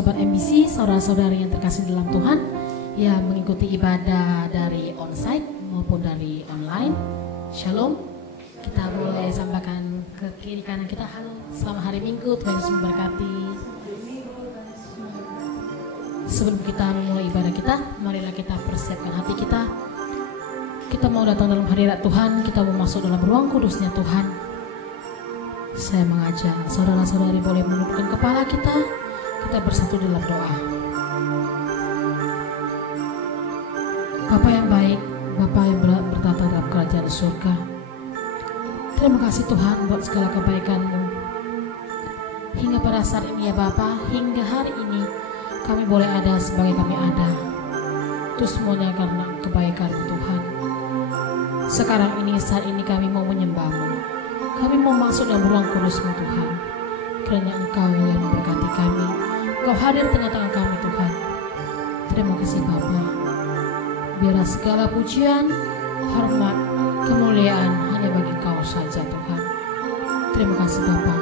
Sobat MBC, saudara-saudari yang terkasih dalam Tuhan yang mengikuti ibadah dari onsite maupun dari online. Shalom. Kita boleh sampaikan ke kiri kanan kita, halo, selamat hari Minggu, Tuhan Yesus memberkati. Sebelum kita memulai ibadah kita, marilah kita persiapkan hati kita. Kita mau datang dalam hadirat Tuhan, kita mau masuk dalam ruang kudusnya Tuhan. Saya mengajak saudara-saudari boleh menundukkan kepala kita bersatu dalam doa. Bapa yang baik, Bapa yang bertata dalam kerajaan surga, terima kasih Tuhan buat segala kebaikan-Mu. Hingga pada saat ini ya Bapa, hingga hari ini kami boleh ada sebagai kami ada. Itu semuanya karena kebaikan-Mu Tuhan. Sekarang ini, saat ini kami mau menyembah-Mu. Kami mau masuk dalam ruang kudus-Mu Tuhan. Kiranya Engkau yang memberkati kami. Engkau hadir tengah-tengah kami Tuhan. Terima kasih Bapa. Biarlah segala pujian, hormat, kemuliaan hanya bagi Kau saja Tuhan. Terima kasih Bapa.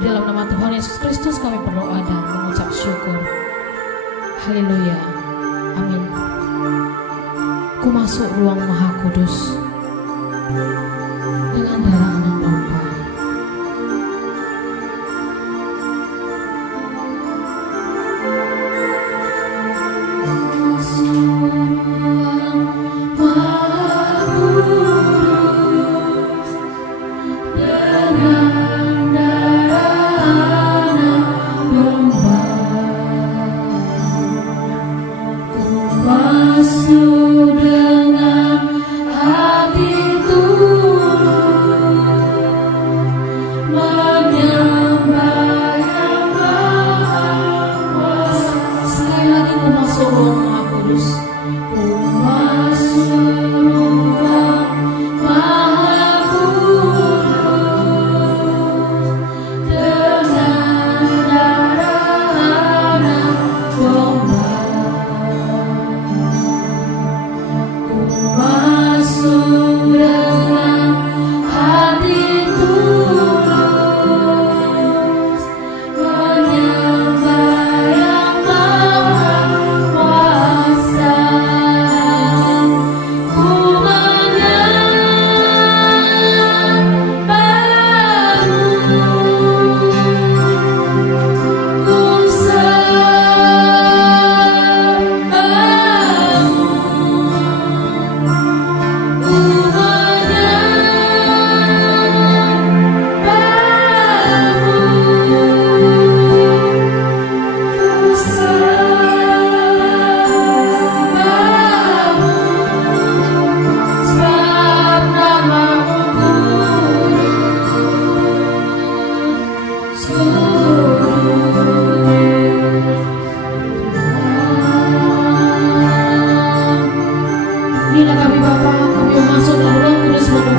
Dalam nama Tuhan Yesus Kristus kami berdoa dan mengucap syukur. Haleluya. Amin. Ku masuk ruang Maha Kudus dengan darah anak domba. Bapa,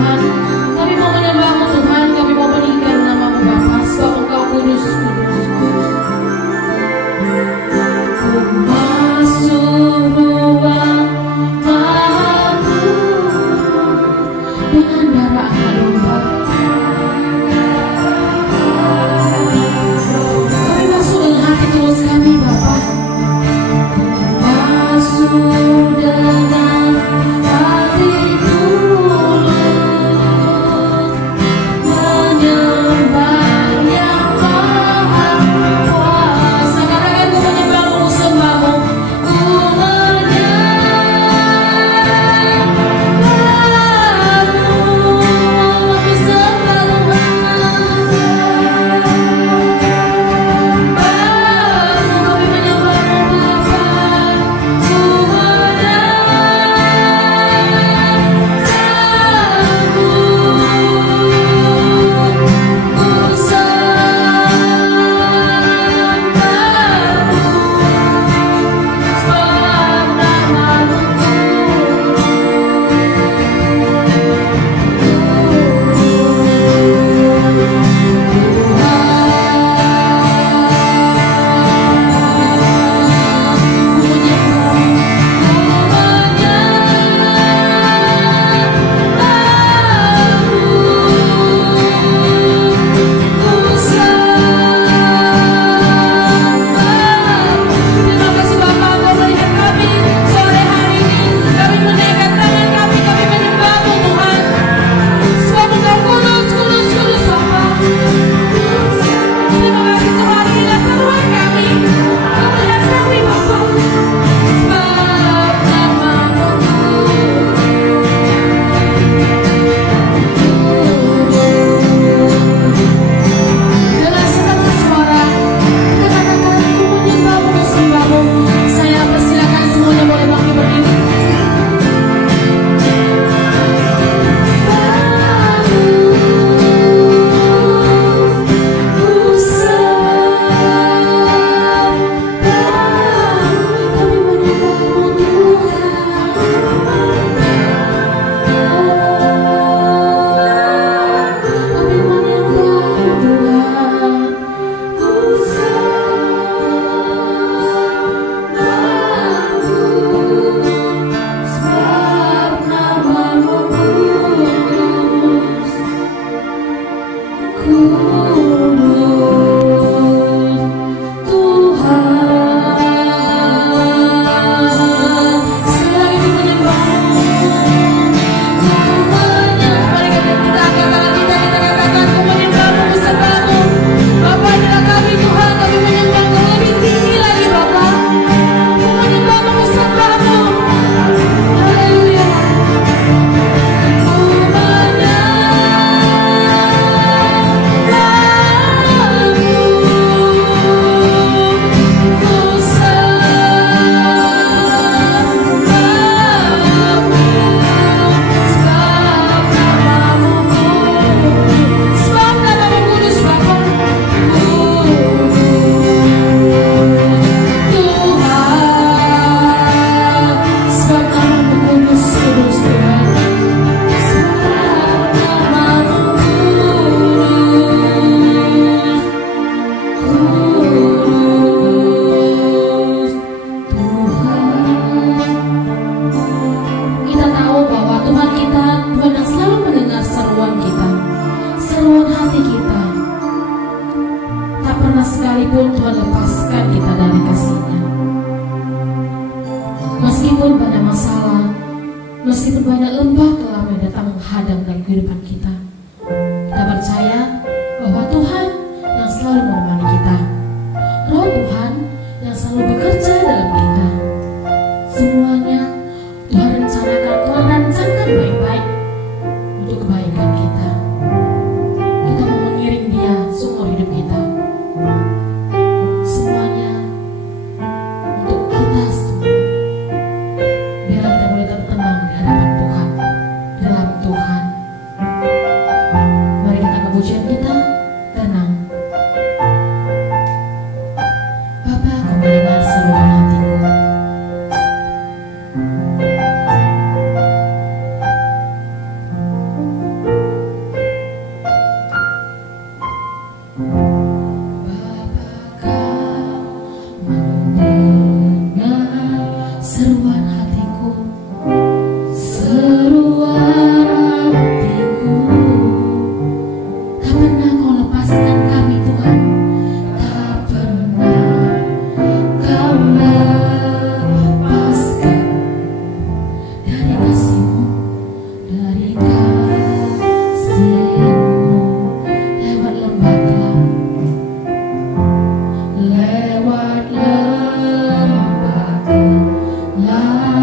Meskipun banyak masalah, meskipun banyak lembah kelam yang datang menghadang dalam kehidupan kita, kita percaya bahwa Tuhan yang selalu menemani kita, Roh Tuhan yang selalu bekerja dalam kita. Semuanya Tuhan rancangkan baik-baik untuk kebaikan kita. Kita mau mengiring Dia seumur hidup kita. Semuanya untuk kita semua. Biarlah kita boleh tenang di hadapan Tuhan, di dalam Tuhan. Mari kita kepujian kita tenang. Bapa, Kau mendengar seluruh hatiku. Seruan hatiku, tak pernah Kau lepaskan kami Tuhan, tak pernah Kau lepaskan dari kasih-Mu, dari kasih-Mu. Lewat lembah kelam, lewat lembah kelam,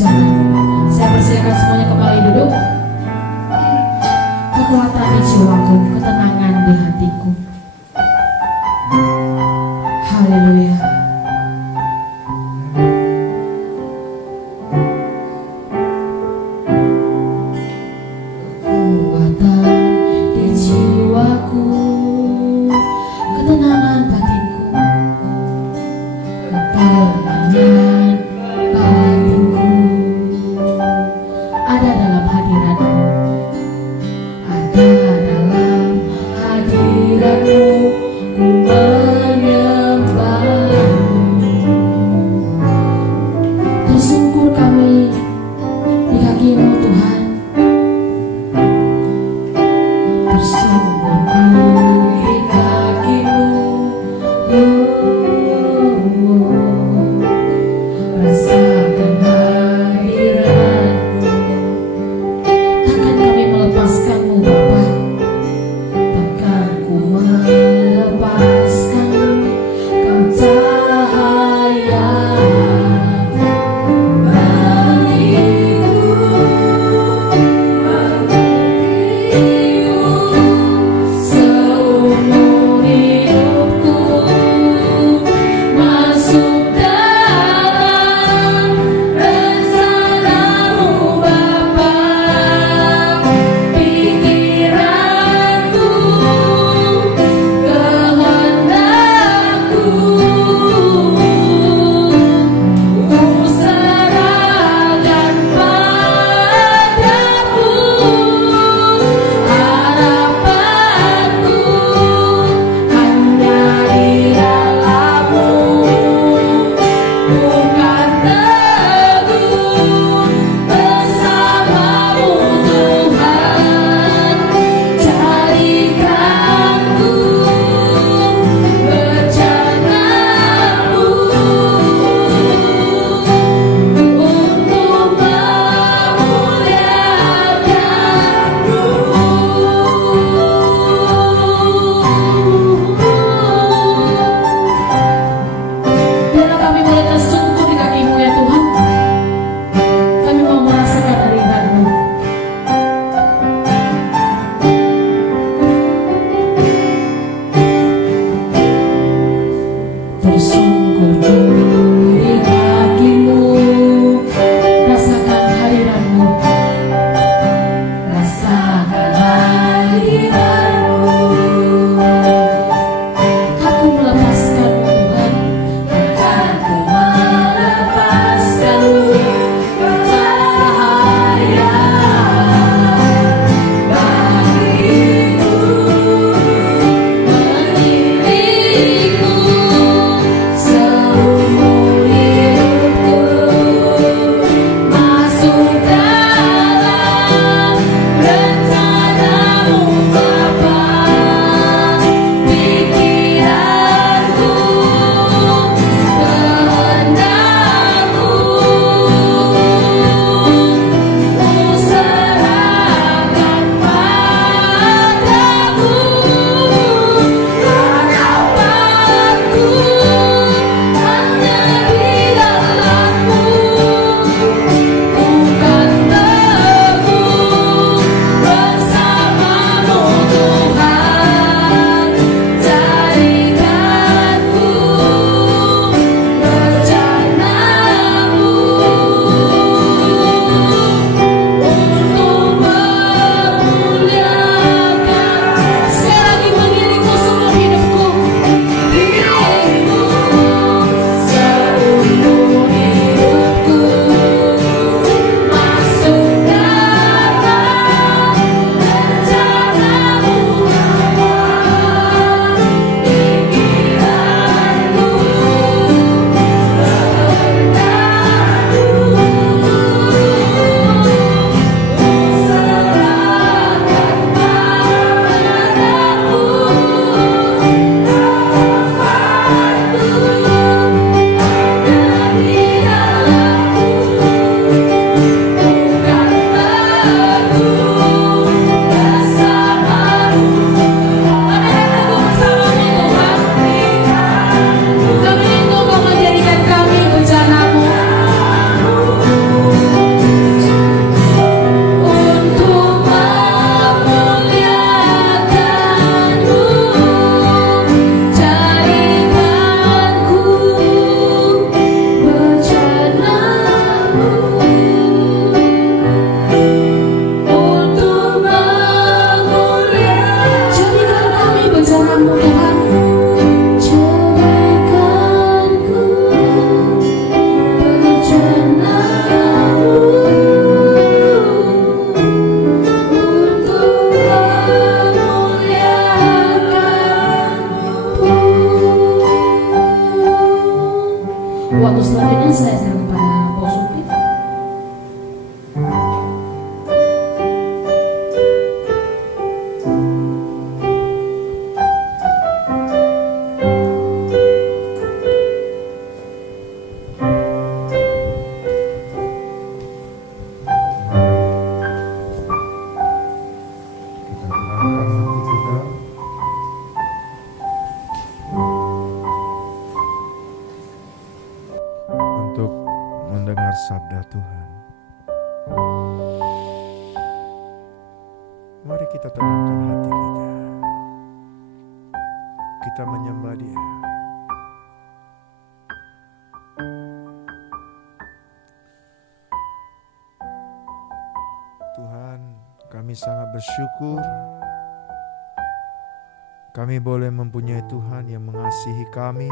kehujanan. Saya persilakan semuanya kembali duduk. Kekuatan di jiwaku, ketenangan di hatiku. Haleluya. Cahaya bagiku. Mari kita tenangkan hati kita. Kita menyembah Dia. Tuhan, kami sangat bersyukur kami boleh mempunyai Tuhan yang mengasihi kami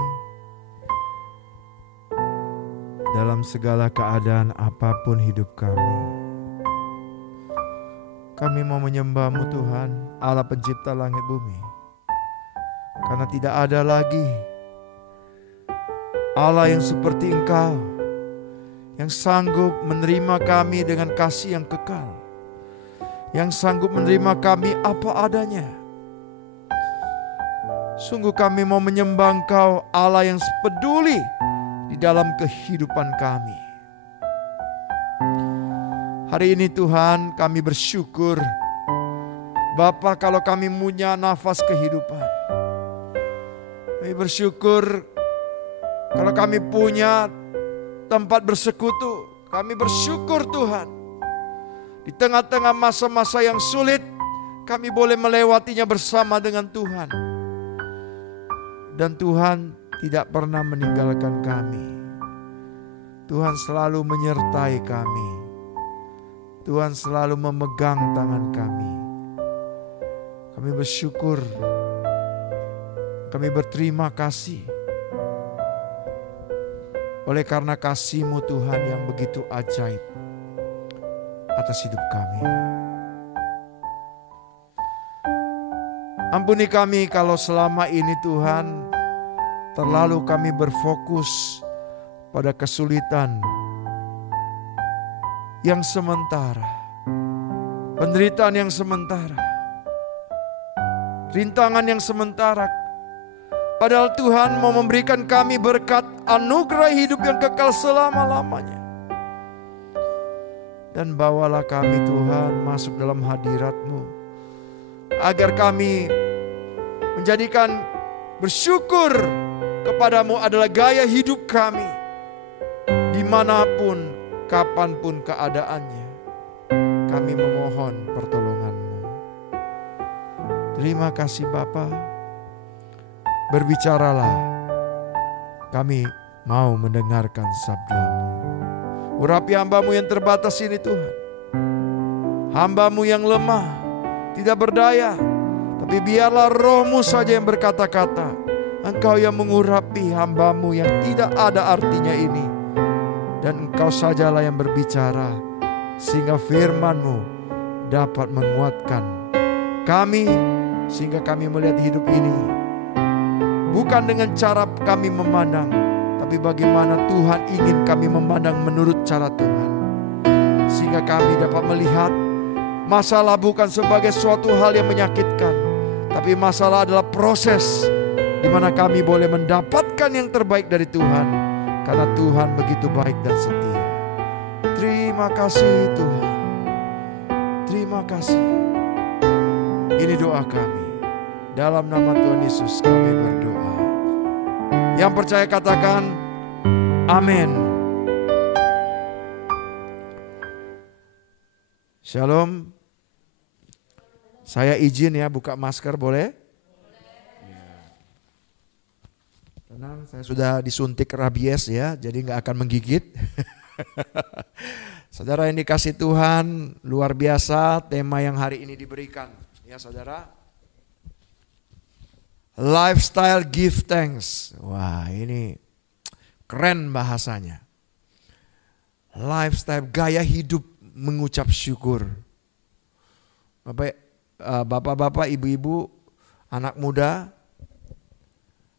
dalam segala keadaan apapun hidup kami. Kami mau menyembah-Mu Tuhan, Allah pencipta langit bumi. Karena tidak ada lagi Allah yang seperti Engkau, yang sanggup menerima kami dengan kasih yang kekal, yang sanggup menerima kami apa adanya. Sungguh kami mau menyembah Engkau, Allah yang peduli di dalam kehidupan kami. Hari ini Tuhan kami bersyukur Bapa kalau kami punya nafas kehidupan. Kami bersyukur kalau kami punya tempat bersekutu. Kami bersyukur Tuhan. Di tengah-tengah masa-masa yang sulit kami boleh melewatinya bersama dengan Tuhan. Dan Tuhan tidak pernah meninggalkan kami. Tuhan selalu menyertai kami. Tuhan selalu memegang tangan kami. Kami bersyukur. Kami berterima kasih. Oleh karena kasih-Mu Tuhan yang begitu ajaib atas hidup kami. Ampuni kami kalau selama ini Tuhan terlalu kami berfokus pada kesulitan yang sementara, penderitaan yang sementara, rintangan yang sementara. Padahal Tuhan mau memberikan kami berkat anugerah hidup yang kekal selama-lamanya. Dan bawalah kami Tuhan masuk dalam hadirat-Mu, agar kami menjadikan bersyukur kepadamu adalah gaya hidup kami. Dimanapun, kapanpun keadaannya, kami memohon pertolongan-Mu. Terima kasih Bapa. Berbicaralah, kami mau mendengarkan sabda-Mu. Urapi hamba-Mu yang terbatas ini Tuhan. Hamba-Mu yang lemah, tidak berdaya, tapi biarlah Roh-Mu saja yang berkata-kata. Engkau yang mengurapi hamba-Mu yang tidak ada artinya ini. Dan Engkau sajalah yang berbicara, sehingga firman-Mu dapat menguatkan kami, sehingga kami melihat hidup ini bukan dengan cara kami memandang, tapi bagaimana Tuhan ingin kami memandang menurut cara Tuhan. Sehingga kami dapat melihat masalah bukan sebagai suatu hal yang menyakitkan, tapi masalah adalah proses di mana kami boleh mendapatkan yang terbaik dari Tuhan. Karena Tuhan begitu baik dan setia. Terima kasih Tuhan. Terima kasih. Ini doa kami. Dalam nama Tuhan Yesus kami berdoa. Yang percaya katakan amin. Shalom. Saya izin ya buka masker boleh? Tenang, saya sudah disuntik rabies ya, jadi nggak akan menggigit. Saudara yang dikasih Tuhan, luar biasa tema yang hari ini diberikan. Ya saudara, lifestyle give thanks. Wah ini keren bahasanya. Lifestyle, gaya hidup mengucap syukur. Bapak-bapak, ibu-ibu, anak muda,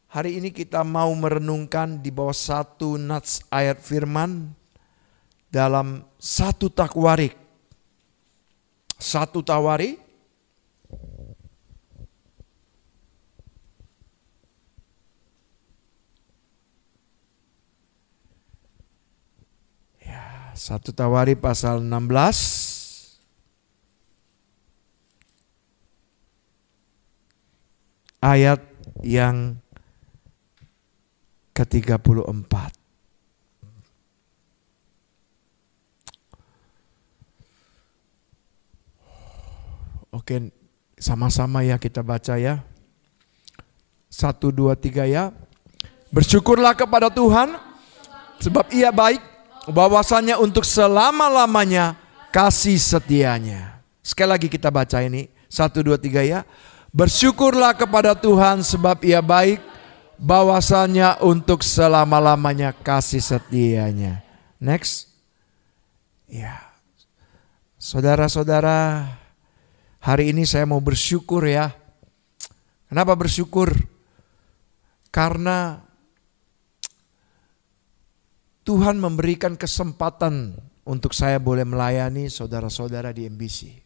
hari ini kita mau merenungkan di bawah satu nats ayat firman dalam satu Takwarik. Satu Tawarik ya, satu Tawarik pasal 16 ayat yang ke-34. Oke, sama-sama ya kita baca ya. 1, 2, 3 ya. Bersyukurlah kepada Tuhan sebab Ia baik, bahwasanya untuk selama-lamanya kasih setianya. Sekali lagi kita baca ini. 1, 2, 3 ya. Bersyukurlah kepada Tuhan sebab Ia baik, bahwasanya untuk selama-lamanya kasih setianya. Next. Ya. Saudara-saudara, hari ini saya mau bersyukur ya. Kenapa bersyukur? Karena Tuhan memberikan kesempatan untuk saya boleh melayani saudara-saudara di MBC.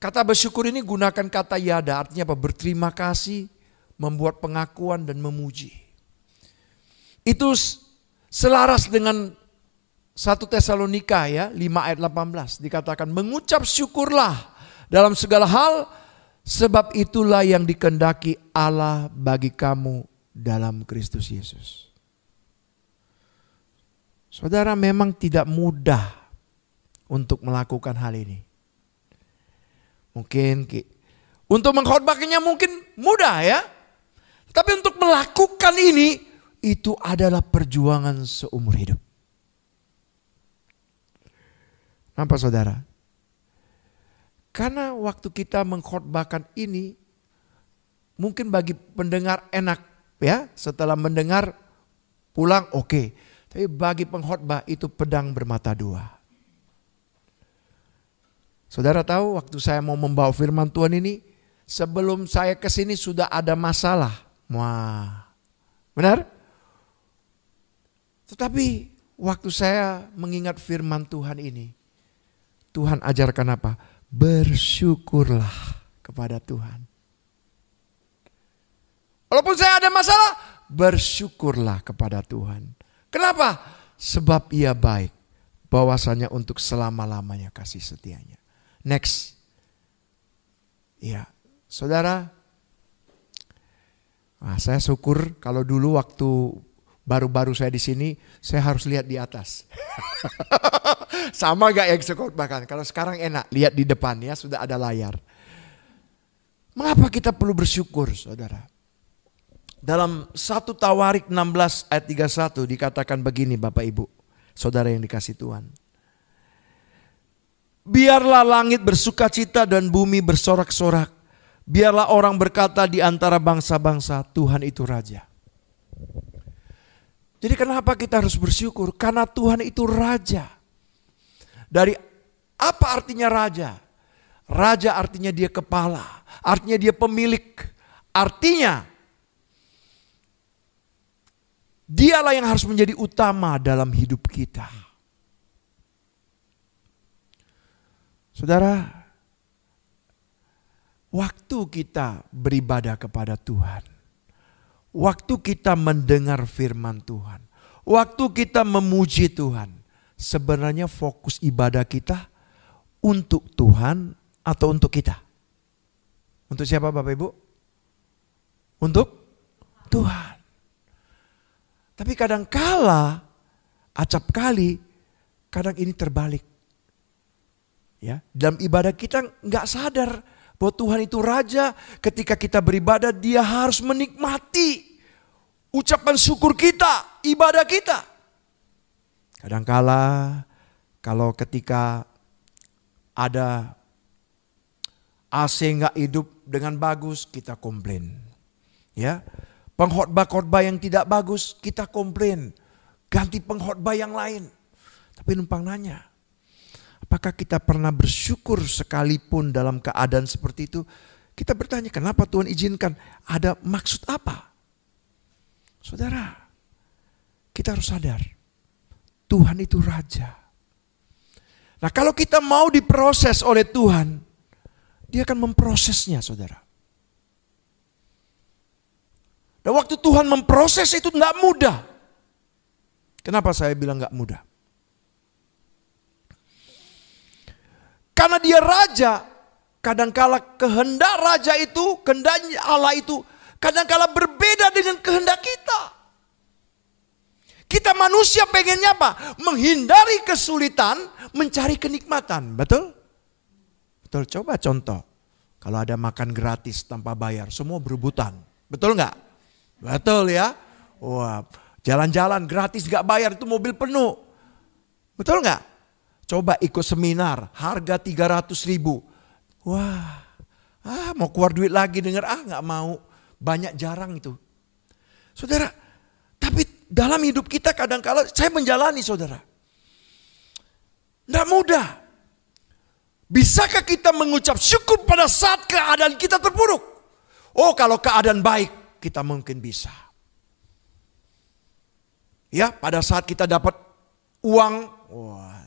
Kata bersyukur ini gunakan kata yada, artinya apa? Berterima kasih, membuat pengakuan dan memuji. Itu selaras dengan 1 Tesalonika ya 5 ayat 18 dikatakan mengucap syukurlah dalam segala hal sebab itulah yang dikehendaki Allah bagi kamu dalam Kristus Yesus. Saudara, memang tidak mudah untuk melakukan hal ini. Mungkin untuk mengkhotbahkannya mungkin mudah ya. Tapi untuk melakukan ini itu adalah perjuangan seumur hidup. Nampak saudara? Karena waktu kita mengkhotbahkan ini mungkin bagi pendengar enak ya, setelah mendengar pulang oke. Tapi bagi pengkhotbah itu pedang bermata dua. Saudara tahu waktu saya mau membawa firman Tuhan ini, sebelum saya ke sini sudah ada masalah. Wah. Benar? Tetapi waktu saya mengingat firman Tuhan ini, Tuhan ajarkan apa? Bersyukurlah kepada Tuhan. Walaupun saya ada masalah, bersyukurlah kepada Tuhan. Kenapa? Sebab Ia baik, bahwasanya untuk selama-lamanya kasih setianya. Next. Ya, saudara. Saya syukur kalau dulu waktu baru-baru saya di sini, saya harus lihat di atas. Sama gak yang sekhotbahkan? Kalau sekarang enak, lihat di depan ya, sudah ada layar. Mengapa kita perlu bersyukur, saudara? Dalam 1 Tawarik 16 ayat 31 dikatakan begini Bapak Ibu, saudara yang dikasih Tuhan. Biarlah langit bersukacita dan bumi bersorak-sorak. Biarlah orang berkata di antara bangsa-bangsa, Tuhan itu Raja. Jadi kenapa kita harus bersyukur? Karena Tuhan itu Raja. Dari apa artinya Raja? Raja artinya dia kepala, artinya dia pemilik. Artinya dialah yang harus menjadi utama dalam hidup kita. Saudara, waktu kita beribadah kepada Tuhan, waktu kita mendengar firman Tuhan, waktu kita memuji Tuhan, sebenarnya fokus ibadah kita untuk Tuhan atau untuk kita? Untuk siapa Bapak Ibu? Untuk Tuhan. Tapi kadangkala, acap kali, kadang ini terbalik. Ya, dalam ibadah kita nggak sadar bahwa Tuhan itu Raja. Ketika kita beribadah, Dia harus menikmati ucapan syukur kita, ibadah kita. Kadangkala kalau ketika ada AC nggak hidup dengan bagus, kita komplain. Ya, pengkhotbah-khotbah yang tidak bagus, kita komplain. Ganti pengkhotbah yang lain. Tapi numpang nanya, apakah kita pernah bersyukur sekalipun dalam keadaan seperti itu? Kita bertanya, kenapa Tuhan izinkan? Ada maksud apa? Saudara, kita harus sadar, Tuhan itu Raja. Nah, kalau kita mau diproses oleh Tuhan, Dia akan memprosesnya, saudara. Dan waktu Tuhan memproses itu tidak mudah. Kenapa saya bilang tidak mudah? Karena Dia Raja, kadangkala kehendak Raja itu, kehendak Allah itu, kadangkala berbeda dengan kehendak kita. Kita manusia pengennya apa? Menghindari kesulitan, mencari kenikmatan, betul? Betul, coba contoh. Kalau ada makan gratis tanpa bayar, semua berebutan. Betul nggak? Betul ya. Wah, jalan-jalan gratis gak bayar itu mobil penuh. Betul nggak? Coba ikut seminar, harga 300.000. Wah, mau keluar duit lagi denger, nggak mau. Banyak, jarang itu. Saudara, tapi dalam hidup kita kadang-kala saya menjalani saudara. Nggak mudah. Bisakah kita mengucap syukur pada saat keadaan kita terpuruk? Oh, kalau keadaan baik kita mungkin bisa. Ya, pada saat kita dapat uang, wah,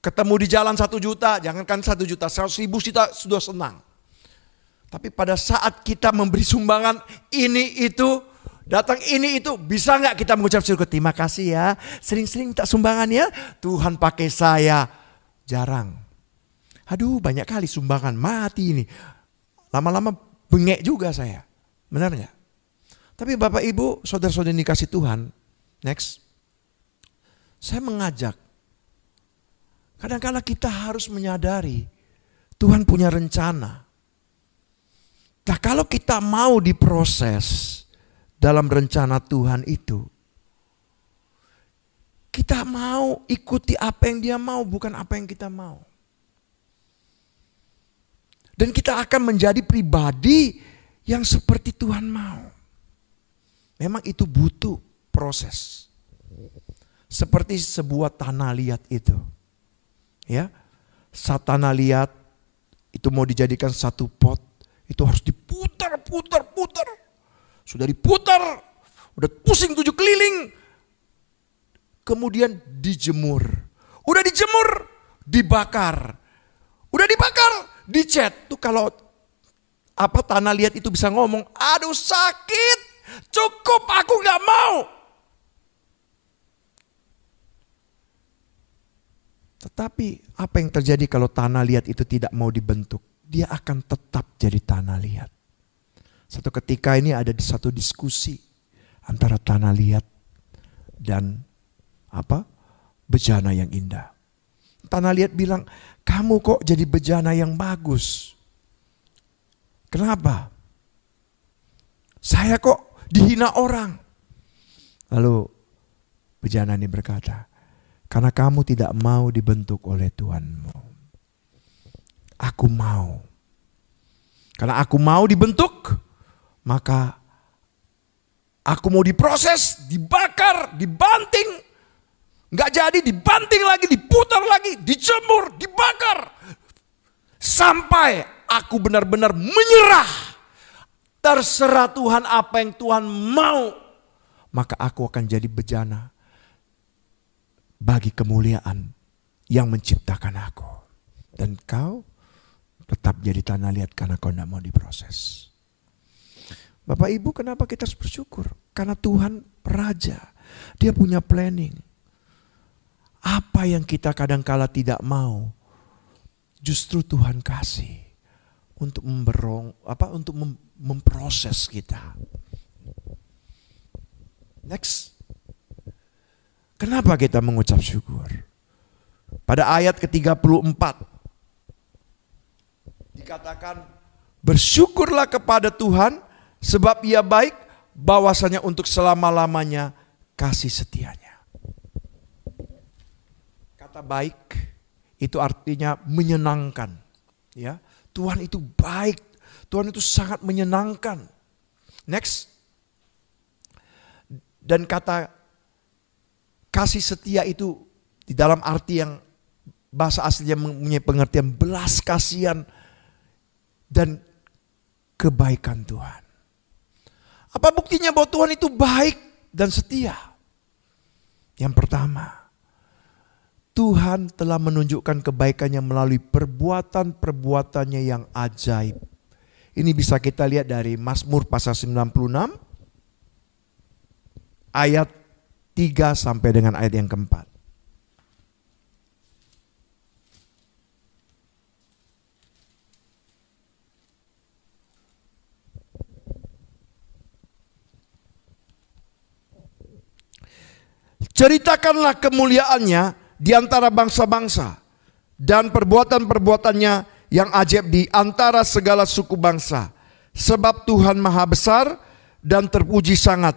ketemu di jalan 1 juta, jangankan 1 juta, 100.000 kita sudah senang. Tapi pada saat kita memberi sumbangan ini itu, datang ini itu, bisa nggak kita mengucap syukur? Terima kasih ya, sering-sering minta sumbangan ya, Tuhan pakai saya. Jarang. Aduh, banyak kali sumbangan, mati ini. Lama-lama bengek juga saya. Benar nggak? Tapi Bapak Ibu, saudara-saudari dikasih Tuhan, next. Saya mengajak, kadang-kala kita harus menyadari Tuhan punya rencana. Nah, kalau kita mau diproses dalam rencana Tuhan itu, kita mau ikuti apa yang Dia mau, bukan apa yang kita mau. Dan kita akan menjadi pribadi yang seperti Tuhan mau. Memang itu butuh proses. Seperti sebuah tanah liat itu. Ya, saat tanah liat itu mau dijadikan satu pot, itu harus diputar. Sudah diputar, udah pusing 7 keliling. Kemudian dijemur. Udah dijemur, dibakar. Udah dibakar, dicat. Tuh kalau tanah liat itu bisa ngomong, aduh sakit, cukup aku gak mau. Tetapi apa yang terjadi kalau tanah liat itu tidak mau dibentuk? Dia akan tetap jadi tanah liat. Satu ketika ini ada satu diskusi antara tanah liat dan bejana yang indah. Tanah liat bilang, kamu kok jadi bejana yang bagus? Kenapa? Saya kok dihina orang? Lalu bejana ini berkata, karena kamu tidak mau dibentuk oleh Tuhanmu. Aku mau. Karena aku mau dibentuk, maka aku mau diproses, dibakar, dibanting. Nggak jadi, dibanting lagi, diputar lagi, dijemur, dibakar. Sampai aku benar-benar menyerah. Terserah Tuhan apa yang Tuhan mau. Maka aku akan jadi bejana bagi kemuliaan yang menciptakan aku. Dan kau tetap jadi tanah liat karena kau tidak mau diproses. Bapak Ibu, kenapa kita harus bersyukur? Karena Tuhan Raja. Dia punya planning. Apa yang kita kadangkala tidak mau, justru Tuhan kasih untuk memproses kita. Next. Kenapa kita mengucap syukur? Pada ayat ke-34 dikatakan, bersyukurlah kepada Tuhan sebab Ia baik, bahwasanya untuk selama-lamanya kasih setianya. Kata baik itu artinya menyenangkan. Ya, Tuhan itu baik, Tuhan itu sangat menyenangkan. Next. Dan kata kasih setia itu di dalam arti yang bahasa aslinya mempunyai pengertian belas kasihan dan kebaikan Tuhan. Apa buktinya bahwa Tuhan itu baik dan setia? Yang pertama, Tuhan telah menunjukkan kebaikannya melalui perbuatan-perbuatannya yang ajaib. Ini bisa kita lihat dari Mazmur pasal 96 ayat 3 sampai dengan ayat yang keempat. Ceritakanlah kemuliaannya di antara bangsa-bangsa dan perbuatan-perbuatannya yang ajaib di antara segala suku bangsa. Sebab Tuhan maha besar dan terpuji sangat.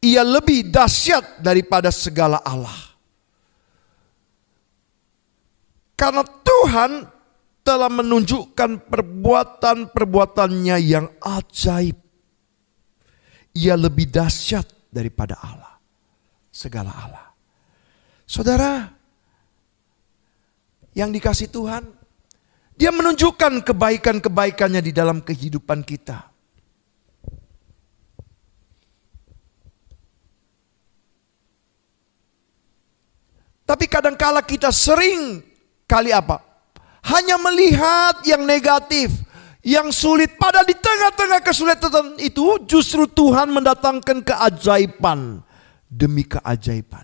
Ia lebih dahsyat daripada segala Allah. Karena Tuhan telah menunjukkan perbuatan-perbuatannya yang ajaib. Ia lebih dahsyat daripada Allah. Segala Allah. Saudara, yang dikasih Tuhan, Dia menunjukkan kebaikan-kebaikannya di dalam kehidupan kita. Tapi kadangkala kita sering kali apa? Hanya melihat yang negatif, yang sulit. Padahal di tengah-tengah kesulitan itu justru Tuhan mendatangkan keajaiban demi keajaiban.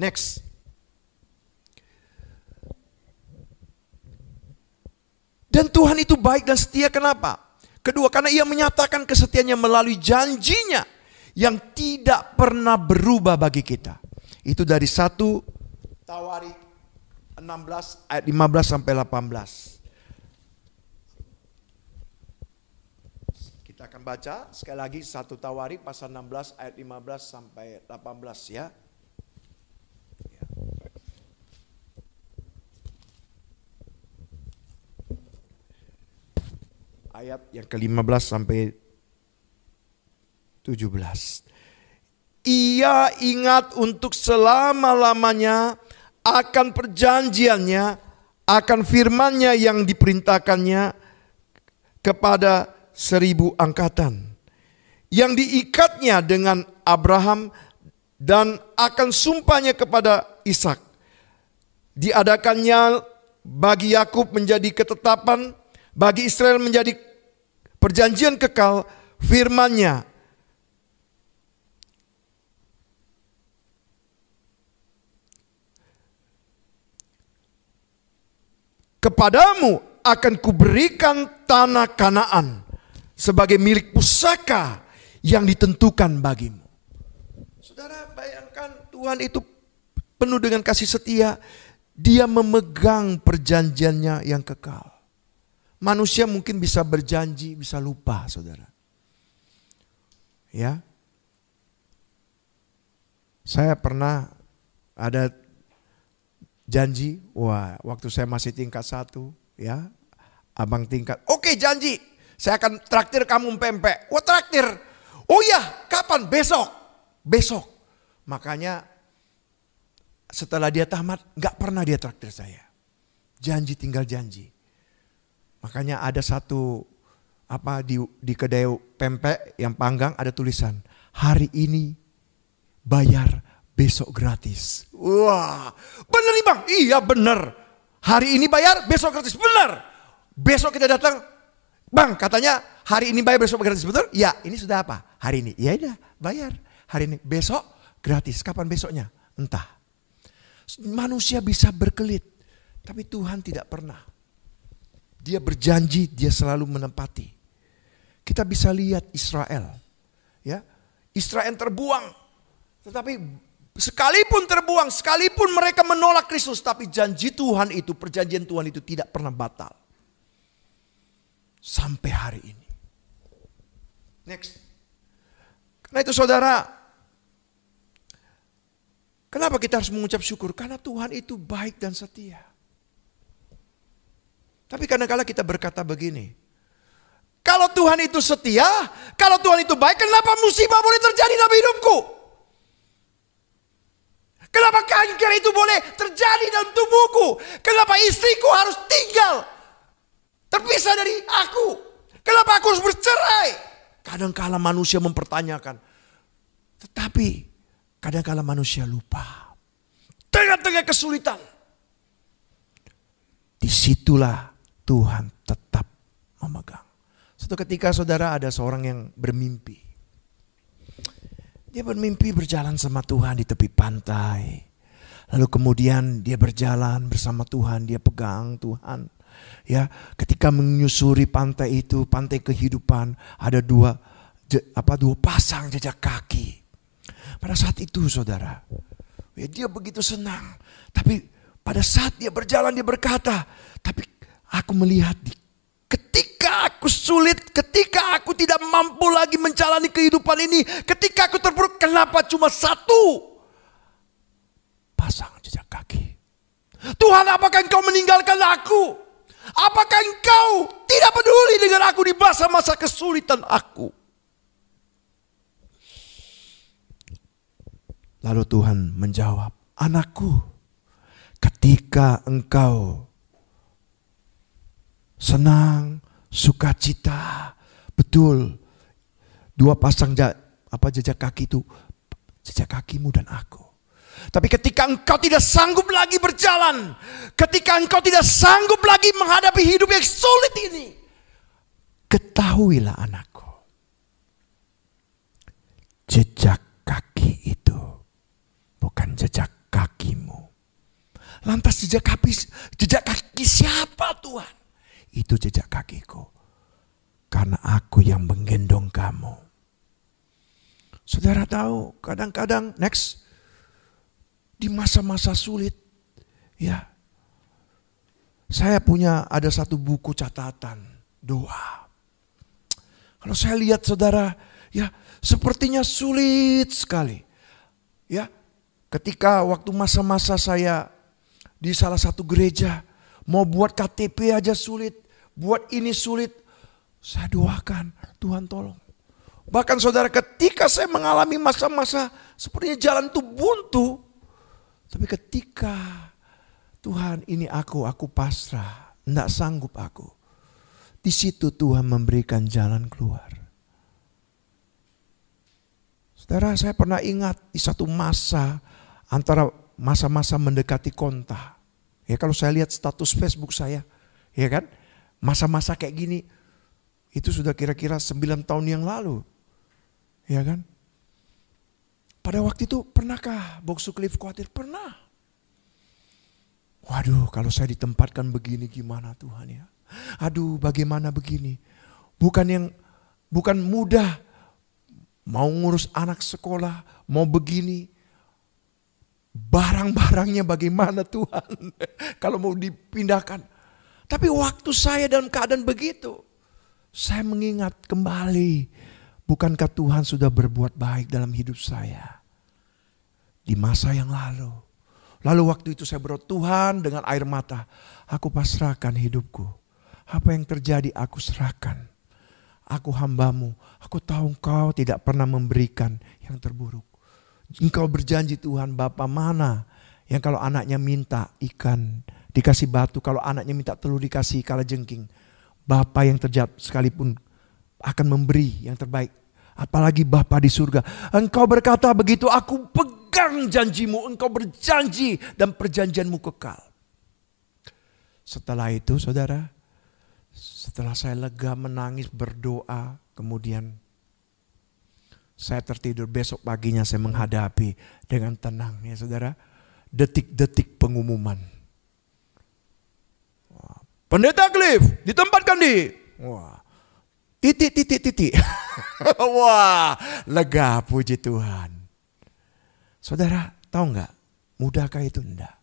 Next. Dan Tuhan itu baik dan setia, kenapa? Kedua, karena Ia menyatakan kesetiaannya melalui janjinya yang tidak pernah berubah bagi kita. Itu dari 1 Tawarik 16 ayat 15 sampai 18. Kita akan baca sekali lagi 1 Tawarik pasal 16 ayat 15 sampai 18 ya. Ayat yang ke-15 sampai 17. Ia ingat untuk selama-lamanya akan perjanjiannya, akan firman-Nya yang diperintahkannya kepada 1000 angkatan. Yang diikatnya dengan Abraham dan akan sumpahnya kepada Ishak. Diadakannya bagi Yakub menjadi ketetapan, bagi Israel menjadi perjanjian kekal, firman-Nya kepadamu akan kuberikan tanah Kanaan sebagai milik pusaka yang ditentukan bagimu. Saudara, bayangkan Tuhan itu penuh dengan kasih setia. Dia memegang perjanjiannya yang kekal. Manusia mungkin bisa berjanji, bisa lupa, saudara. Ya, saya pernah ada janji, wah, waktu saya masih tingkat 1, ya, abang tingkat, oke, janji, saya akan traktir kamu pempek. Wah, traktir, oh ya, kapan? Besok. Makanya setelah dia tamat, gak pernah dia traktir saya. Janji tinggal janji. Makanya ada satu di kedai pempek yang panggang ada tulisan, hari ini bayar, besok gratis. Wah, bener nih bang? Iya bener. Hari ini bayar, besok gratis. Bener. Besok kita datang, bang katanya hari ini bayar, besok gratis, betul? Ya, ini sudah apa? Hari ini. Ya udah, bayar. Hari ini, besok gratis. Kapan besoknya? Entah. Manusia bisa berkelit, tapi Tuhan tidak pernah. Dia berjanji, dia selalu menepati. Kita bisa lihat Israel, ya, Israel terbuang, tetapi sekalipun terbuang, sekalipun mereka menolak Kristus, tapi janji Tuhan itu, perjanjian Tuhan itu tidak pernah batal. Sampai hari ini. Next. Karena itu saudara, kenapa kita harus mengucap syukur? Karena Tuhan itu baik dan setia. Tapi kadang-kadang kita berkata begini, kalau Tuhan itu setia, kalau Tuhan itu baik, kenapa musibah boleh terjadi dalam hidupku? Kenapa kanker itu boleh terjadi dalam tubuhku? Kenapa istriku harus tinggal terpisah dari aku? Kenapa aku harus bercerai? Kadang-kala manusia mempertanyakan. Tetapi kadang-kala manusia lupa. Tengah-tengah kesulitan, disitulah Tuhan tetap memegang. Suatu ketika saudara ada seorang yang bermimpi. Dia bermimpi berjalan sama Tuhan di tepi pantai. Lalu kemudian dia berjalan bersama Tuhan, dia pegang Tuhan. Ya, ketika menyusuri pantai itu, pantai kehidupan, ada dua pasang jejak kaki. Pada saat itu saudara, ya dia begitu senang. Tapi pada saat dia berjalan dia berkata, tapi aku melihat ketika aku sulit, ketika aku tidak mampu lagi menjalani kehidupan ini, ketika aku terpuruk, kenapa cuma satu pasang jejak kaki? Tuhan, apakah engkau meninggalkan aku? Apakah engkau tidak peduli dengan aku di masa-masa kesulitan aku? Lalu Tuhan menjawab, anakku, ketika engkau senang, sukacita, betul, dua pasang jejak kaki itu, jejak kakimu dan aku. Tapi ketika engkau tidak sanggup lagi berjalan, ketika engkau tidak sanggup lagi menghadapi hidup yang sulit ini, ketahuilah anakku, jejak kaki itu bukan jejak kakimu. Lantas jejak kaki siapa Tuhan? Itu jejak kakiku. Karena aku yang menggendong kamu. Saudara tahu, kadang-kadang di masa-masa sulit, ya, saya ada satu buku catatan doa. Kalau saya lihat saudara, ya, sepertinya sulit sekali. Ya, ketika waktu masa-masa saya di salah satu gereja, mau buat KTP aja sulit, buat ini sulit, saya doakan, Tuhan tolong. Bahkan saudara, ketika saya mengalami masa-masa sepertinya jalan itu buntu, tapi ketika Tuhan, ini aku pasrah, enggak sanggup aku. Di situ Tuhan memberikan jalan keluar. Saudara, saya pernah ingat di satu masa antara masa-masa mendekati konta. Ya, kalau saya lihat status Facebook saya, ya kan, masa-masa kayak gini, itu sudah kira-kira 9 tahun yang lalu. Ya kan? Pada waktu itu pernahkah Boksu Cliff khawatir? Pernah. Waduh, kalau saya ditempatkan begini gimana Tuhan ya? Aduh, bagaimana begini? Bukan mudah. Mau ngurus anak sekolah, mau begini. Barang-barangnya bagaimana Tuhan? Kalau mau dipindahkan. Tapi waktu saya dalam keadaan begitu, saya mengingat kembali, bukankah Tuhan sudah berbuat baik dalam hidup saya di masa yang lalu. Lalu waktu itu saya berdoa, Tuhan, dengan air mata, aku pasrahkan hidupku. Apa yang terjadi aku serahkan. Aku hambamu, aku tahu engkau tidak pernah memberikan yang terburuk. Engkau berjanji Tuhan, Bapa mana yang kalau anaknya minta ikan dikasih batu, kalau anaknya minta telur dikasih kalajengking. Bapa yang terjahat sekalipun akan memberi yang terbaik. Apalagi Bapa di surga. Engkau berkata begitu, aku pegang janjimu. Engkau berjanji dan perjanjianmu kekal. Setelah itu saudara, setelah saya lega menangis berdoa, kemudian saya tertidur, besok paginya saya menghadapi dengan tenang ya saudara. Detik-detik pengumuman. Pendeta Cliff ditempatkan di titik. Wah, lega, puji Tuhan. Saudara, tahu nggak? Mudahkah itu? Enggak.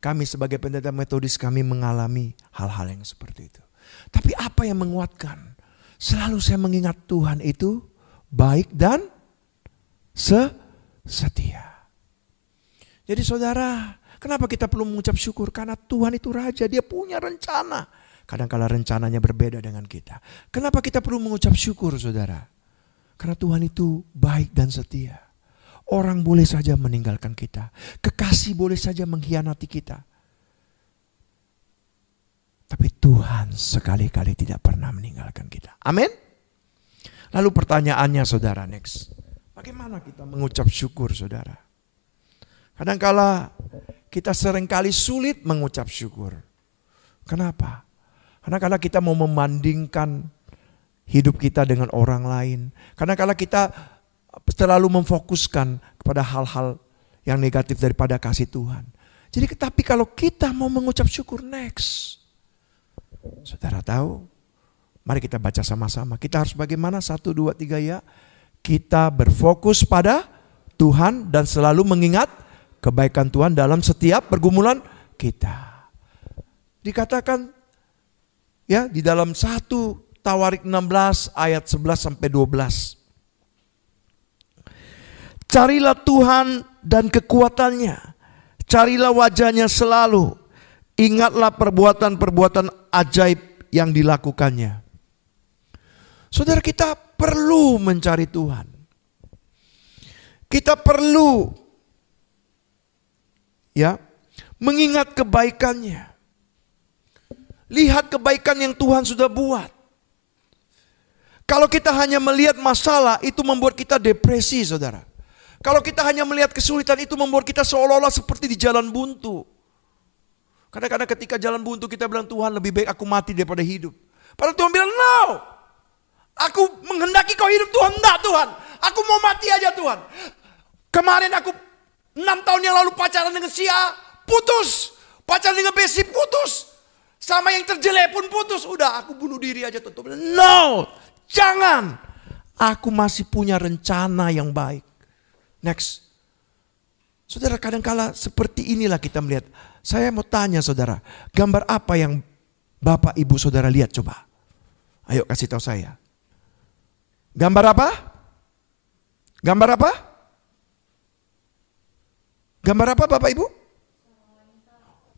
Kami sebagai pendeta metodis kami mengalami hal-hal yang seperti itu. Tapi apa yang menguatkan? Selalu saya mengingat Tuhan itu baik dan setia. Jadi saudara, kenapa kita perlu mengucap syukur? Karena Tuhan itu raja, dia punya rencana. Kadang-kala rencananya berbeda dengan kita. Kenapa kita perlu mengucap syukur saudara? Karena Tuhan itu baik dan setia. Orang boleh saja meninggalkan kita. Kekasih boleh saja mengkhianati kita. Tapi Tuhan sekali-kali tidak pernah meninggalkan kita. Amin. Lalu pertanyaannya saudara, next. Bagaimana kita mengucap syukur saudara? Kadang-kala kita seringkali sulit mengucap syukur. Kenapa? Karena kalau kita mau membandingkan hidup kita dengan orang lain. Karena kalau kita terlalu memfokuskan kepada hal-hal yang negatif daripada kasih Tuhan. Jadi tapi kalau kita mau mengucap syukur, next. Saudara tahu? Mari kita baca sama-sama. Kita harus bagaimana? 1, 2, 3 ya. Kita berfokus pada Tuhan dan selalu mengingat kebaikan Tuhan dalam setiap pergumulan kita. Dikatakan ya di dalam 1 Tawarik 16 ayat 11 sampai 12. Carilah Tuhan dan kekuatannya, carilah wajahnya selalu, ingatlah perbuatan-perbuatan ajaib yang dilakukannya. Saudara, kita perlu mencari Tuhan. Kita perlu ya mengingat kebaikannya. Lihat kebaikan yang Tuhan sudah buat. Kalau kita hanya melihat masalah, itu membuat kita depresi, saudara. Kalau kita hanya melihat kesulitan, itu membuat kita seolah-olah seperti di jalan buntu. Kadang-kadang ketika jalan buntu kita bilang, Tuhan lebih baik aku mati daripada hidup. Padahal Tuhan bilang, no. Aku menghendaki kau hidup, Tuhan. Enggak, Tuhan. Aku mau mati aja, Tuhan. Kemarin aku 6 tahun yang lalu pacaran dengan si A, putus. Pacaran dengan Besi, putus. Sama yang terjelek pun putus. Udah, aku bunuh diri aja, Tuhan. No, jangan. Aku masih punya rencana yang baik. Next. Saudara, kadangkala seperti inilah kita melihat. Saya mau tanya saudara, gambar apa yang Bapak Ibu Saudara lihat coba? Ayo kasih tahu saya. Gambar apa? Gambar apa? Gambar apa Bapak Ibu?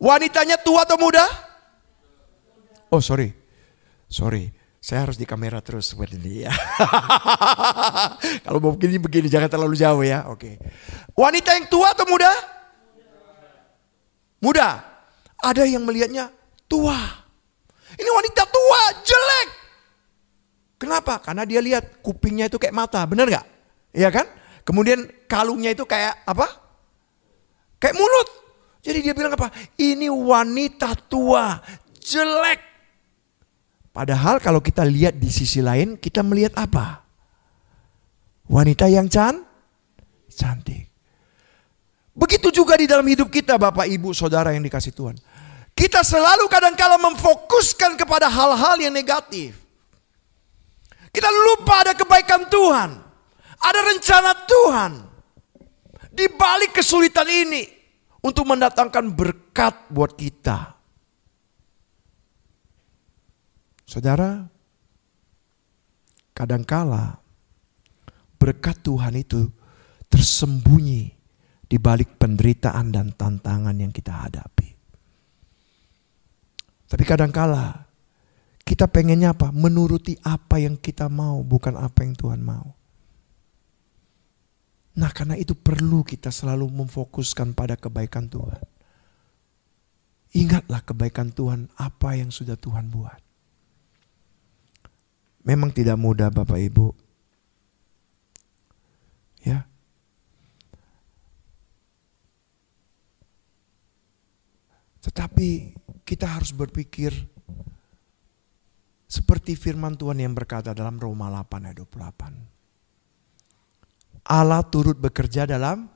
Wanitanya tua atau muda? Oh sorry. Saya harus di kamera terus seperti ini ya. Kalau mau begini jangan terlalu jauh ya. Oke. Wanita yang tua atau muda? Muda. Ada yang melihatnya tua. Ini wanita tua, jelek. Kenapa? Karena dia lihat kupingnya itu kayak mata, benar gak? Iya kan? Kemudian kalungnya itu kayak apa? Kayak mulut. Jadi dia bilang apa? Ini wanita tua, jelek. Padahal kalau kita lihat di sisi lain, kita melihat apa? Wanita yang cantik. Begitu juga di dalam hidup kita Bapak Ibu Saudara yang dikasih Tuhan. Kita selalu kadang-kala memfokuskan kepada hal-hal yang negatif. Kita lupa ada kebaikan Tuhan. Ada rencana Tuhan. Di balik kesulitan ini. Untuk mendatangkan berkat buat kita. Saudara, kadangkala berkat Tuhan itu tersembunyi di balik penderitaan dan tantangan yang kita hadapi. Tapi kadangkala kita pengennya apa? Menuruti apa yang kita mau, bukan apa yang Tuhan mau. Nah, karena itu perlu kita selalu memfokuskan pada kebaikan Tuhan. Ingatlah kebaikan Tuhan, apa yang sudah Tuhan buat. Memang tidak mudah Bapak Ibu. Ya. Tetapi kita harus berpikir seperti firman Tuhan yang berkata dalam Roma 8 ayat 28. Allah turut bekerja dalam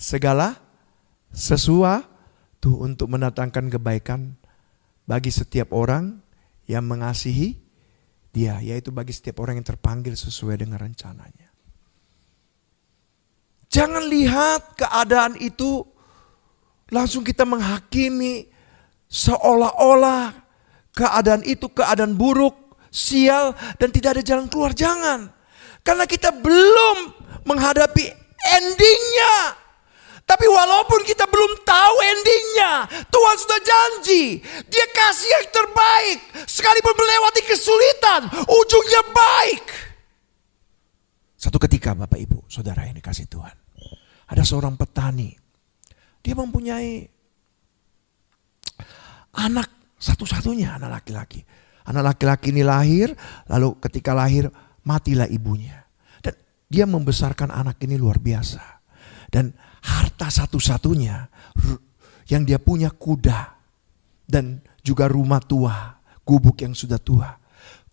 segala sesuatu untuk mendatangkan kebaikan bagi setiap orang yang mengasihi Dia, yaitu bagi setiap orang yang terpanggil sesuai dengan rencananya. Jangan lihat keadaan itu langsung kita menghakimi seolah-olah keadaan itu keadaan buruk, sial dan tidak ada jalan keluar. Jangan. Karena kita belum menghadapi endingnya. Tapi walaupun kita belum tahu endingnya, Tuhan sudah janji. Dia kasih yang terbaik. Sekalipun melewati kesulitan, ujungnya baik. Satu ketika Bapak Ibu Saudara yang dikasih Tuhan. Ada seorang petani. Dia mempunyai anak satu-satunya, anak laki-laki. Anak laki-laki ini lahir, lalu ketika lahir matilah ibunya. Dan dia membesarkan anak ini luar biasa. Dan harta satu-satunya yang dia punya kuda dan juga rumah tua, gubuk yang sudah tua.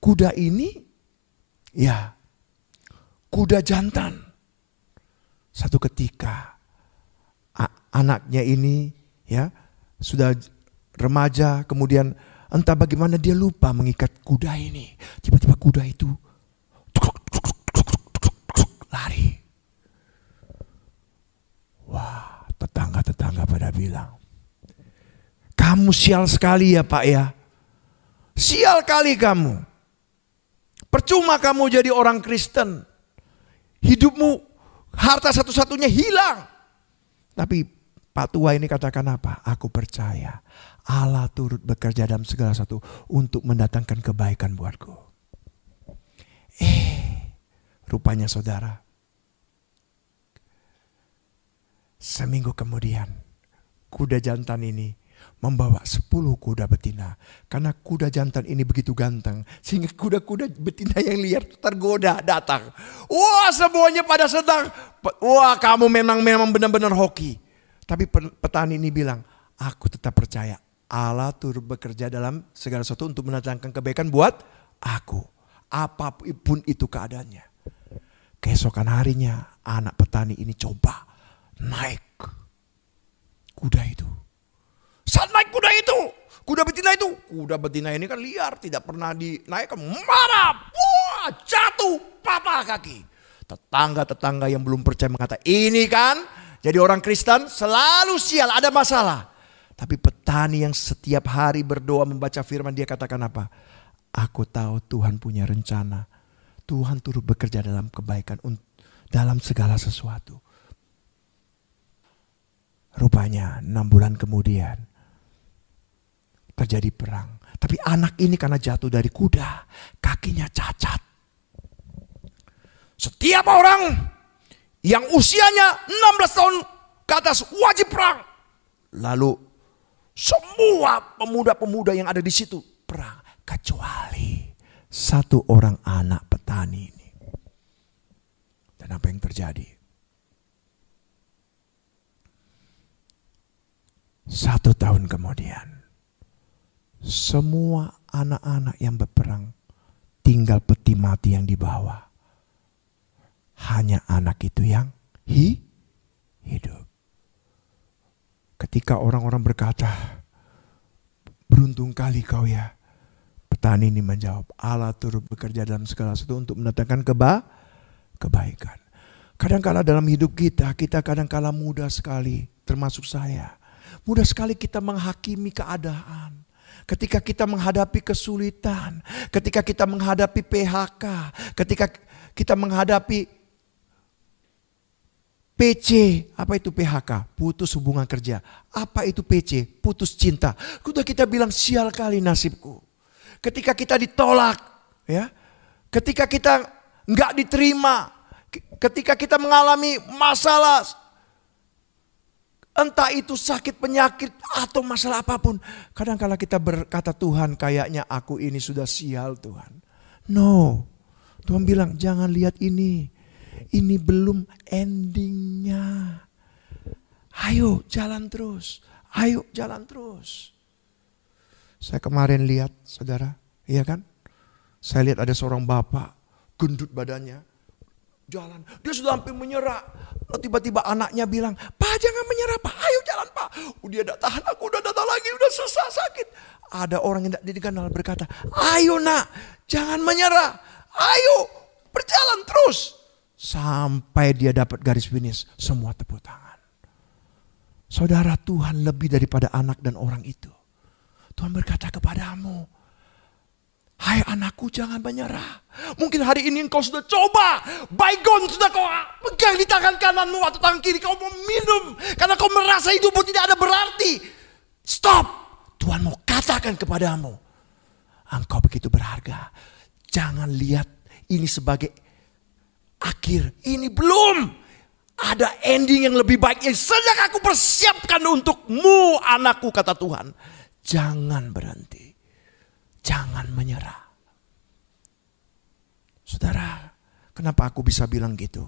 Kuda ini ya kuda jantan. Satu ketika anaknya ini ya sudah remaja, kemudian entah bagaimana dia lupa mengikat kuda ini. Tiba-tiba kuda itu lari. Wah, tetangga-tetangga pada bilang, Kamu sial sekali ya Pak ya. Sial kali kamu. Percuma kamu jadi orang Kristen. Hidupmu, harta satu-satunya hilang. Tapi Pak Tua ini katakan apa? Aku percaya Allah turut bekerja dalam segala sesuatu untuk mendatangkan kebaikan buatku. Rupanya saudara, seminggu kemudian kuda jantan ini membawa 10 kuda betina. Karena kuda jantan ini begitu ganteng. Sehingga kuda-kuda betina yang liar tergoda datang. Wah, semuanya pada sedang. Wah, kamu memang benar-benar hoki. Tapi petani ini bilang, aku tetap percaya Allah turut bekerja dalam segala sesuatu untuk mendatangkan kebaikan buat aku. Apapun itu keadaannya. Keesokan harinya anak petani ini coba naik kuda itu. Saat naik kuda itu, kuda betina ini kan liar, tidak pernah dinaikkan, marah, wah, jatuh, patah kaki. Tetangga-tetangga yang belum percaya mengatakan, ini kan jadi orang Kristen selalu sial, ada masalah. Tapi petani yang setiap hari berdoa membaca firman, dia katakan apa? Aku tahu Tuhan punya rencana. Tuhan turut bekerja dalam kebaikan dalam segala sesuatu. Rupanya 6 bulan kemudian terjadi perang. Tapi anak ini karena jatuh dari kuda, kakinya cacat. Setiap orang yang usianya 16 tahun ke atas wajib perang. Lalu semua pemuda-pemuda yang ada di situ perang. Kecuali 1 orang anak petani ini. Dan apa yang terjadi? 1 tahun kemudian, semua anak-anak yang berperang tinggal peti mati yang dibawa. Hanya anak itu yang hidup. Ketika orang-orang berkata, beruntung kali kau ya. Petani ini menjawab, Allah turut bekerja dalam segala sesuatu untuk mendatangkan kebaikan. Kadang-kala dalam hidup kita kadang-kala mudah sekali, termasuk saya. Mudah sekali kita menghakimi keadaan. Ketika kita menghadapi kesulitan, ketika kita menghadapi PHK, ketika kita menghadapi PC, apa itu PHK? Putus hubungan kerja. Apa itu PC? Putus cinta. Sudah kita bilang sial kali nasibku. Ketika kita ditolak, ya, ketika kita nggak diterima, ketika kita mengalami masalah, entah itu sakit penyakit atau masalah apapun. Kadang-kala kita berkata, Tuhan kayaknya aku ini sudah sial Tuhan. No, Tuhan bilang jangan lihat ini. Ini belum endingnya. Ayo jalan terus. Ayo jalan terus. Saya kemarin lihat saudara, iya kan? Saya lihat ada seorang bapak, gendut badannya. Jalan, dia sudah hampir menyerah. Tiba-tiba anaknya bilang, Pak jangan menyerah Pak, ayo jalan Pak. Dia tidak tahan, aku udah datang lagi, udah susah sakit. Ada orang yang tidak dikenal berkata, ayo nak, jangan menyerah. Ayo, berjalan terus. Sampai dia dapat garis finish, semua tepuk tangan. Saudara, Tuhan lebih daripada anak dan orang itu. Tuhan berkata kepadamu, hai anakku jangan menyerah. Mungkin hari ini engkau sudah coba. Baygon sudah kau pegang di tangan kananmu atau tangan kiri. Kau mau minum. Karena kau merasa hidupmu tidak ada berarti. Stop. Tuhan mau katakan kepadamu. Engkau begitu berharga. Jangan lihat ini sebagai akhir. Ini belum. Ada ending yang lebih baik. Yang sedang aku persiapkan untukmu anakku kata Tuhan. Jangan berhenti. Jangan menyerah. Saudara, kenapa aku bisa bilang gitu?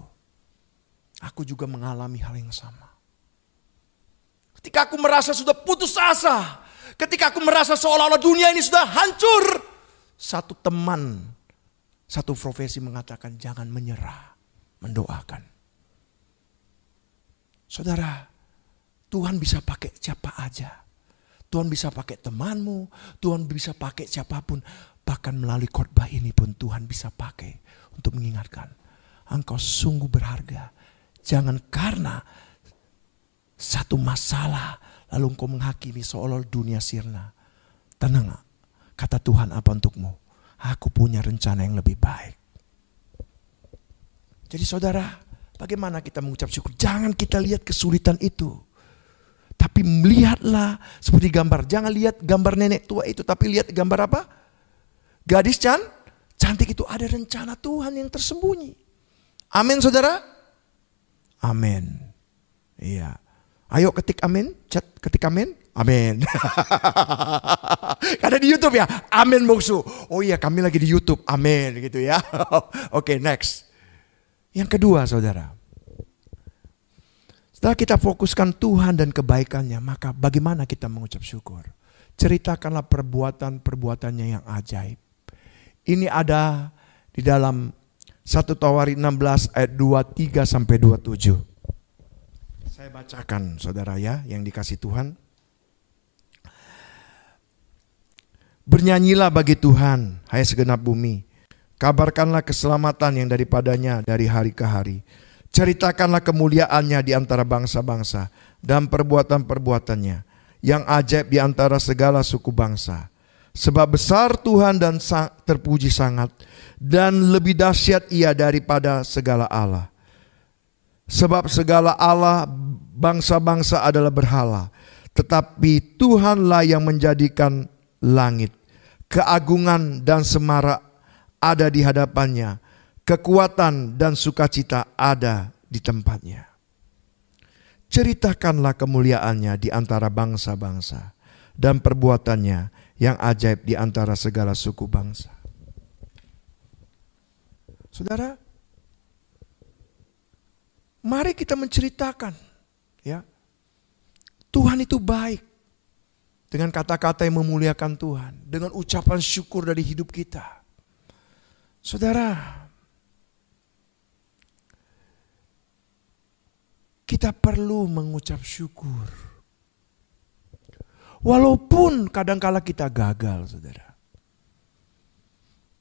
Aku juga mengalami hal yang sama. Ketika aku merasa sudah putus asa. Ketika aku merasa seolah-olah dunia ini sudah hancur. Satu teman, satu profesi mengatakan jangan menyerah. Mendoakan. Saudara, Tuhan bisa pakai siapa aja. Tuhan bisa pakai temanmu, Tuhan bisa pakai siapapun. Bahkan melalui khotbah ini pun Tuhan bisa pakai untuk mengingatkan. Engkau sungguh berharga. Jangan karena satu masalah lalu engkau menghakimi seolah dunia sirna. Tenang, kata Tuhan apa untukmu? Aku punya rencana yang lebih baik. Jadi saudara, bagaimana kita mengucap syukur? Jangan kita lihat kesulitan itu. Tapi melihatlah seperti gambar. Jangan lihat gambar nenek tua itu, tapi lihat gambar apa? Gadis cantik itu, ada rencana Tuhan yang tersembunyi. Amin saudara? Amin. Iya. Ayo ketik amin, chat ketik amin. Amin. Karena di YouTube ya, amin boksu. Oh iya, kami lagi di YouTube, amin gitu ya. Oke, next. Yang kedua saudara. Setelah kita fokuskan Tuhan dan kebaikannya, maka bagaimana kita mengucap syukur? Ceritakanlah perbuatan-perbuatannya yang ajaib. Ini ada di dalam 1 Tawarik 16 ayat 23 sampai 27. Saya bacakan saudara ya, yang dikasih Tuhan. Bernyanyilah bagi Tuhan, hai segenap bumi. Kabarkanlah keselamatan yang daripadanya dari hari ke hari. Ceritakanlah kemuliaannya di antara bangsa-bangsa dan perbuatan-perbuatannya yang ajaib di antara segala suku bangsa. Sebab besar Tuhan dan terpuji sangat, dan lebih dahsyat ia daripada segala Allah. Sebab segala Allah bangsa-bangsa adalah berhala, tetapi Tuhanlah yang menjadikan langit. Keagungan dan semarak ada di hadapannya. Kekuatan dan sukacita ada di tempatnya. Ceritakanlah kemuliaannya di antara bangsa-bangsa dan perbuatannya yang ajaib di antara segala suku bangsa. Saudara, mari kita menceritakan ya. Tuhan itu baik. Dengan kata-kata yang memuliakan Tuhan, dengan ucapan syukur dari hidup kita. Saudara, kita perlu mengucap syukur. Walaupun kadangkala kita gagal, saudara.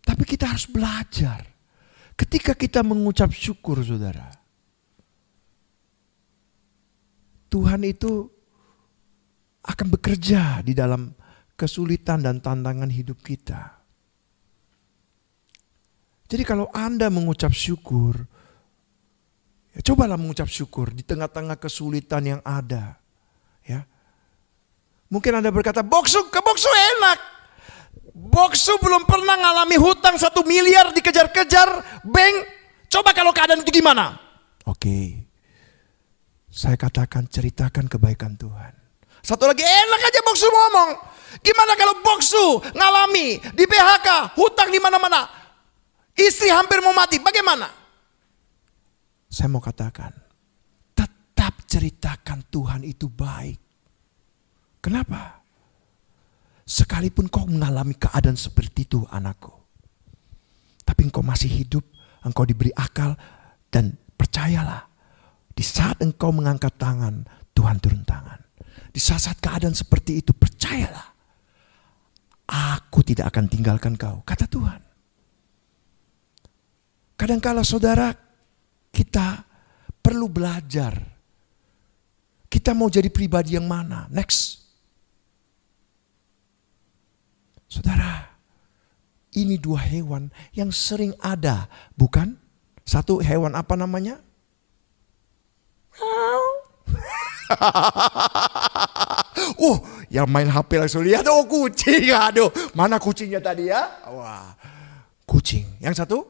Tapi kita harus belajar. Ketika kita mengucap syukur, saudara. Tuhan itu akan bekerja di dalam kesulitan dan tantangan hidup kita. Jadi kalau Anda mengucap syukur, ya cobalah mengucap syukur di tengah-tengah kesulitan yang ada. Ya. Mungkin Anda berkata, Boksu enak. Boksu belum pernah ngalami hutang 1 miliar dikejar-kejar bank. Coba kalau keadaan itu gimana? Oke. Saya katakan ceritakan kebaikan Tuhan. Satu lagi, enak aja Boksu ngomong. Gimana kalau Boksu ngalami di PHK, hutang di mana-mana, istri hampir mau mati, bagaimana? Saya mau katakan, tetap ceritakan Tuhan itu baik. Kenapa? Sekalipun kau mengalami keadaan seperti itu anakku, tapi engkau masih hidup, engkau diberi akal, dan percayalah, di saat engkau mengangkat tangan, Tuhan turun tangan. Di saat-saat keadaan seperti itu, percayalah, aku tidak akan tinggalkan kau, kata Tuhan. Kadangkala saudara, kita perlu belajar. Kita mau jadi pribadi yang mana? Next. Saudara, ini 2 hewan yang sering ada, bukan? Satu hewan apa namanya? Yang main HP langsung lihat, kucing, aduh, mana kucingnya tadi ya? Wah, kucing. Yang satu?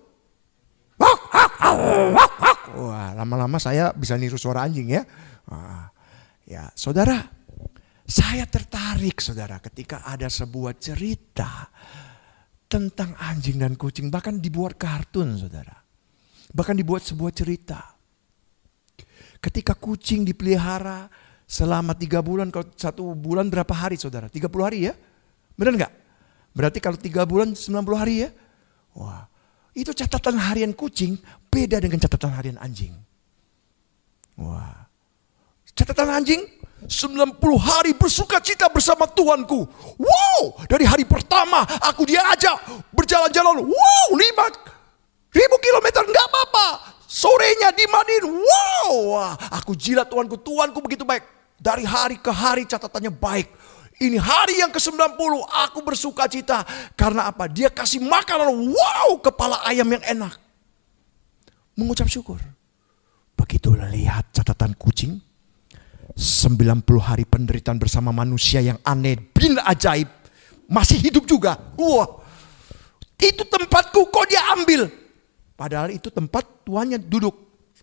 Wah, lama-lama saya bisa niru suara anjing ya. Ya, saudara, saya tertarik saudara ketika ada sebuah cerita tentang anjing dan kucing, bahkan dibuat kartun saudara. Bahkan dibuat sebuah cerita. Ketika kucing dipelihara selama 3 bulan, kalau 1 bulan berapa hari saudara? 30 hari ya? Benar nggak? Berarti kalau 3 bulan 90 hari ya? Wah, itu catatan harian kucing beda dengan catatan harian anjing. Wah, catatan anjing 90 hari bersuka cita bersama Tuanku. Wow, dari hari pertama aku diajak berjalan-jalan. Wow, 5.000 kilometer nggak apa-apa. Sorenya dimandiin, wow, aku jilat Tuanku begitu baik. Dari hari ke hari catatannya baik. Ini hari yang ke-90 aku bersuka cita. Karena apa? Dia kasih makanan, wow, kepala ayam yang enak. Mengucap syukur. Begitu lihat catatan kucing. 90 hari penderitaan bersama manusia yang aneh, bin ajaib. Masih hidup juga. Wah, itu tempatku kok dia ambil. Padahal itu tempat tuannya duduk.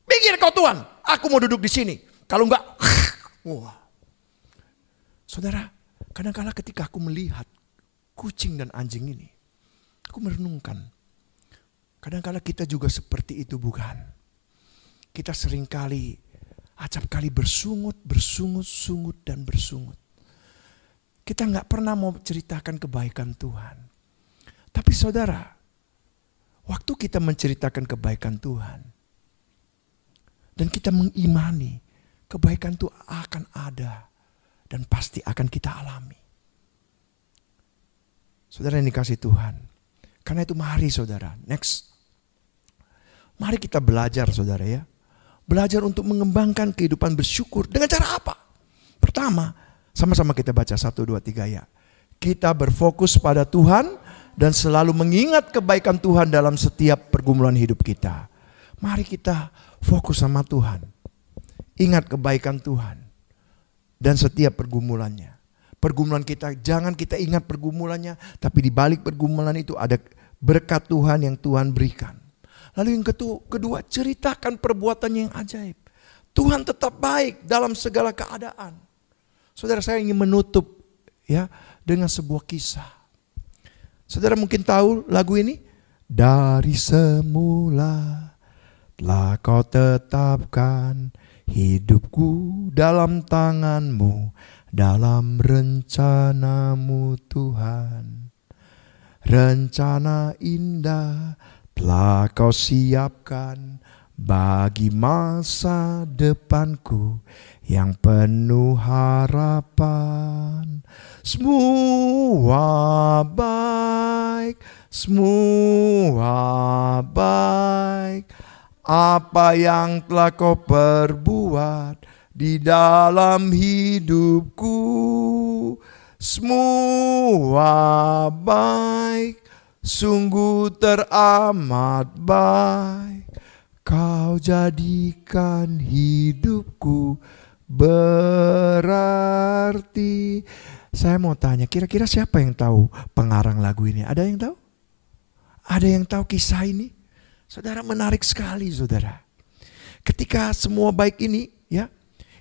Pikir kau Tuhan, aku mau duduk di sini. Kalau enggak, wah. Saudara, kadang-kala ketika aku melihat kucing dan anjing ini, aku merenungkan. Kadang-kala kita juga seperti itu bukan? Kita seringkali, acap kali bersungut, dan bersungut. Kita nggak pernah mau ceritakan kebaikan Tuhan. Tapi saudara, waktu kita menceritakan kebaikan Tuhan, dan kita mengimani kebaikan itu akan ada dan pasti akan kita alami. Saudara yang dikasih Tuhan. Karena itu mari saudara, next. Mari kita belajar saudara ya. Belajar untuk mengembangkan kehidupan bersyukur. Dengan cara apa? Pertama, sama-sama kita baca 1, 2, 3 ya. Kita berfokus pada Tuhan dan selalu mengingat kebaikan Tuhan dalam setiap pergumulan hidup kita. Mari kita fokus sama Tuhan. Ingat kebaikan Tuhan. Dan setiap pergumulannya. Pergumulan kita, jangan kita ingat pergumulannya. Tapi di balik pergumulan itu ada berkat Tuhan yang Tuhan berikan. Lalu yang kedua, ceritakan perbuatannya yang ajaib. Tuhan tetap baik dalam segala keadaan. Saudara, saya ingin menutup ya dengan sebuah kisah. Saudara mungkin tahu lagu ini. Dari semula telah kau tetapkan hidupku dalam tangan-Mu, dalam rencana-Mu Tuhan. Rencana indah telah kau siapkan bagi masa depanku yang penuh harapan. Semua baik, semua baik. Apa yang telah kau perbuat di dalam hidupku. Semua baik. Sungguh teramat baik, kau jadikan hidupku berarti. Saya mau tanya, kira-kira siapa yang tahu pengarang lagu ini? Ada yang tahu? Ada yang tahu kisah ini? Saudara, menarik sekali saudara. Ketika semua baik ini, ya,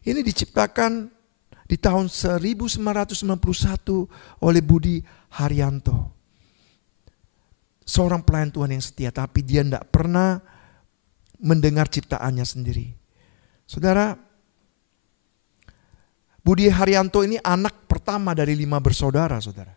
ini diciptakan di tahun 1991 oleh Budi Haryanto. Seorang pelayan Tuhan yang setia, tapi dia tidak pernah mendengar ciptaannya sendiri. Saudara, Budi Haryanto ini anak pertama dari 5 bersaudara, saudara.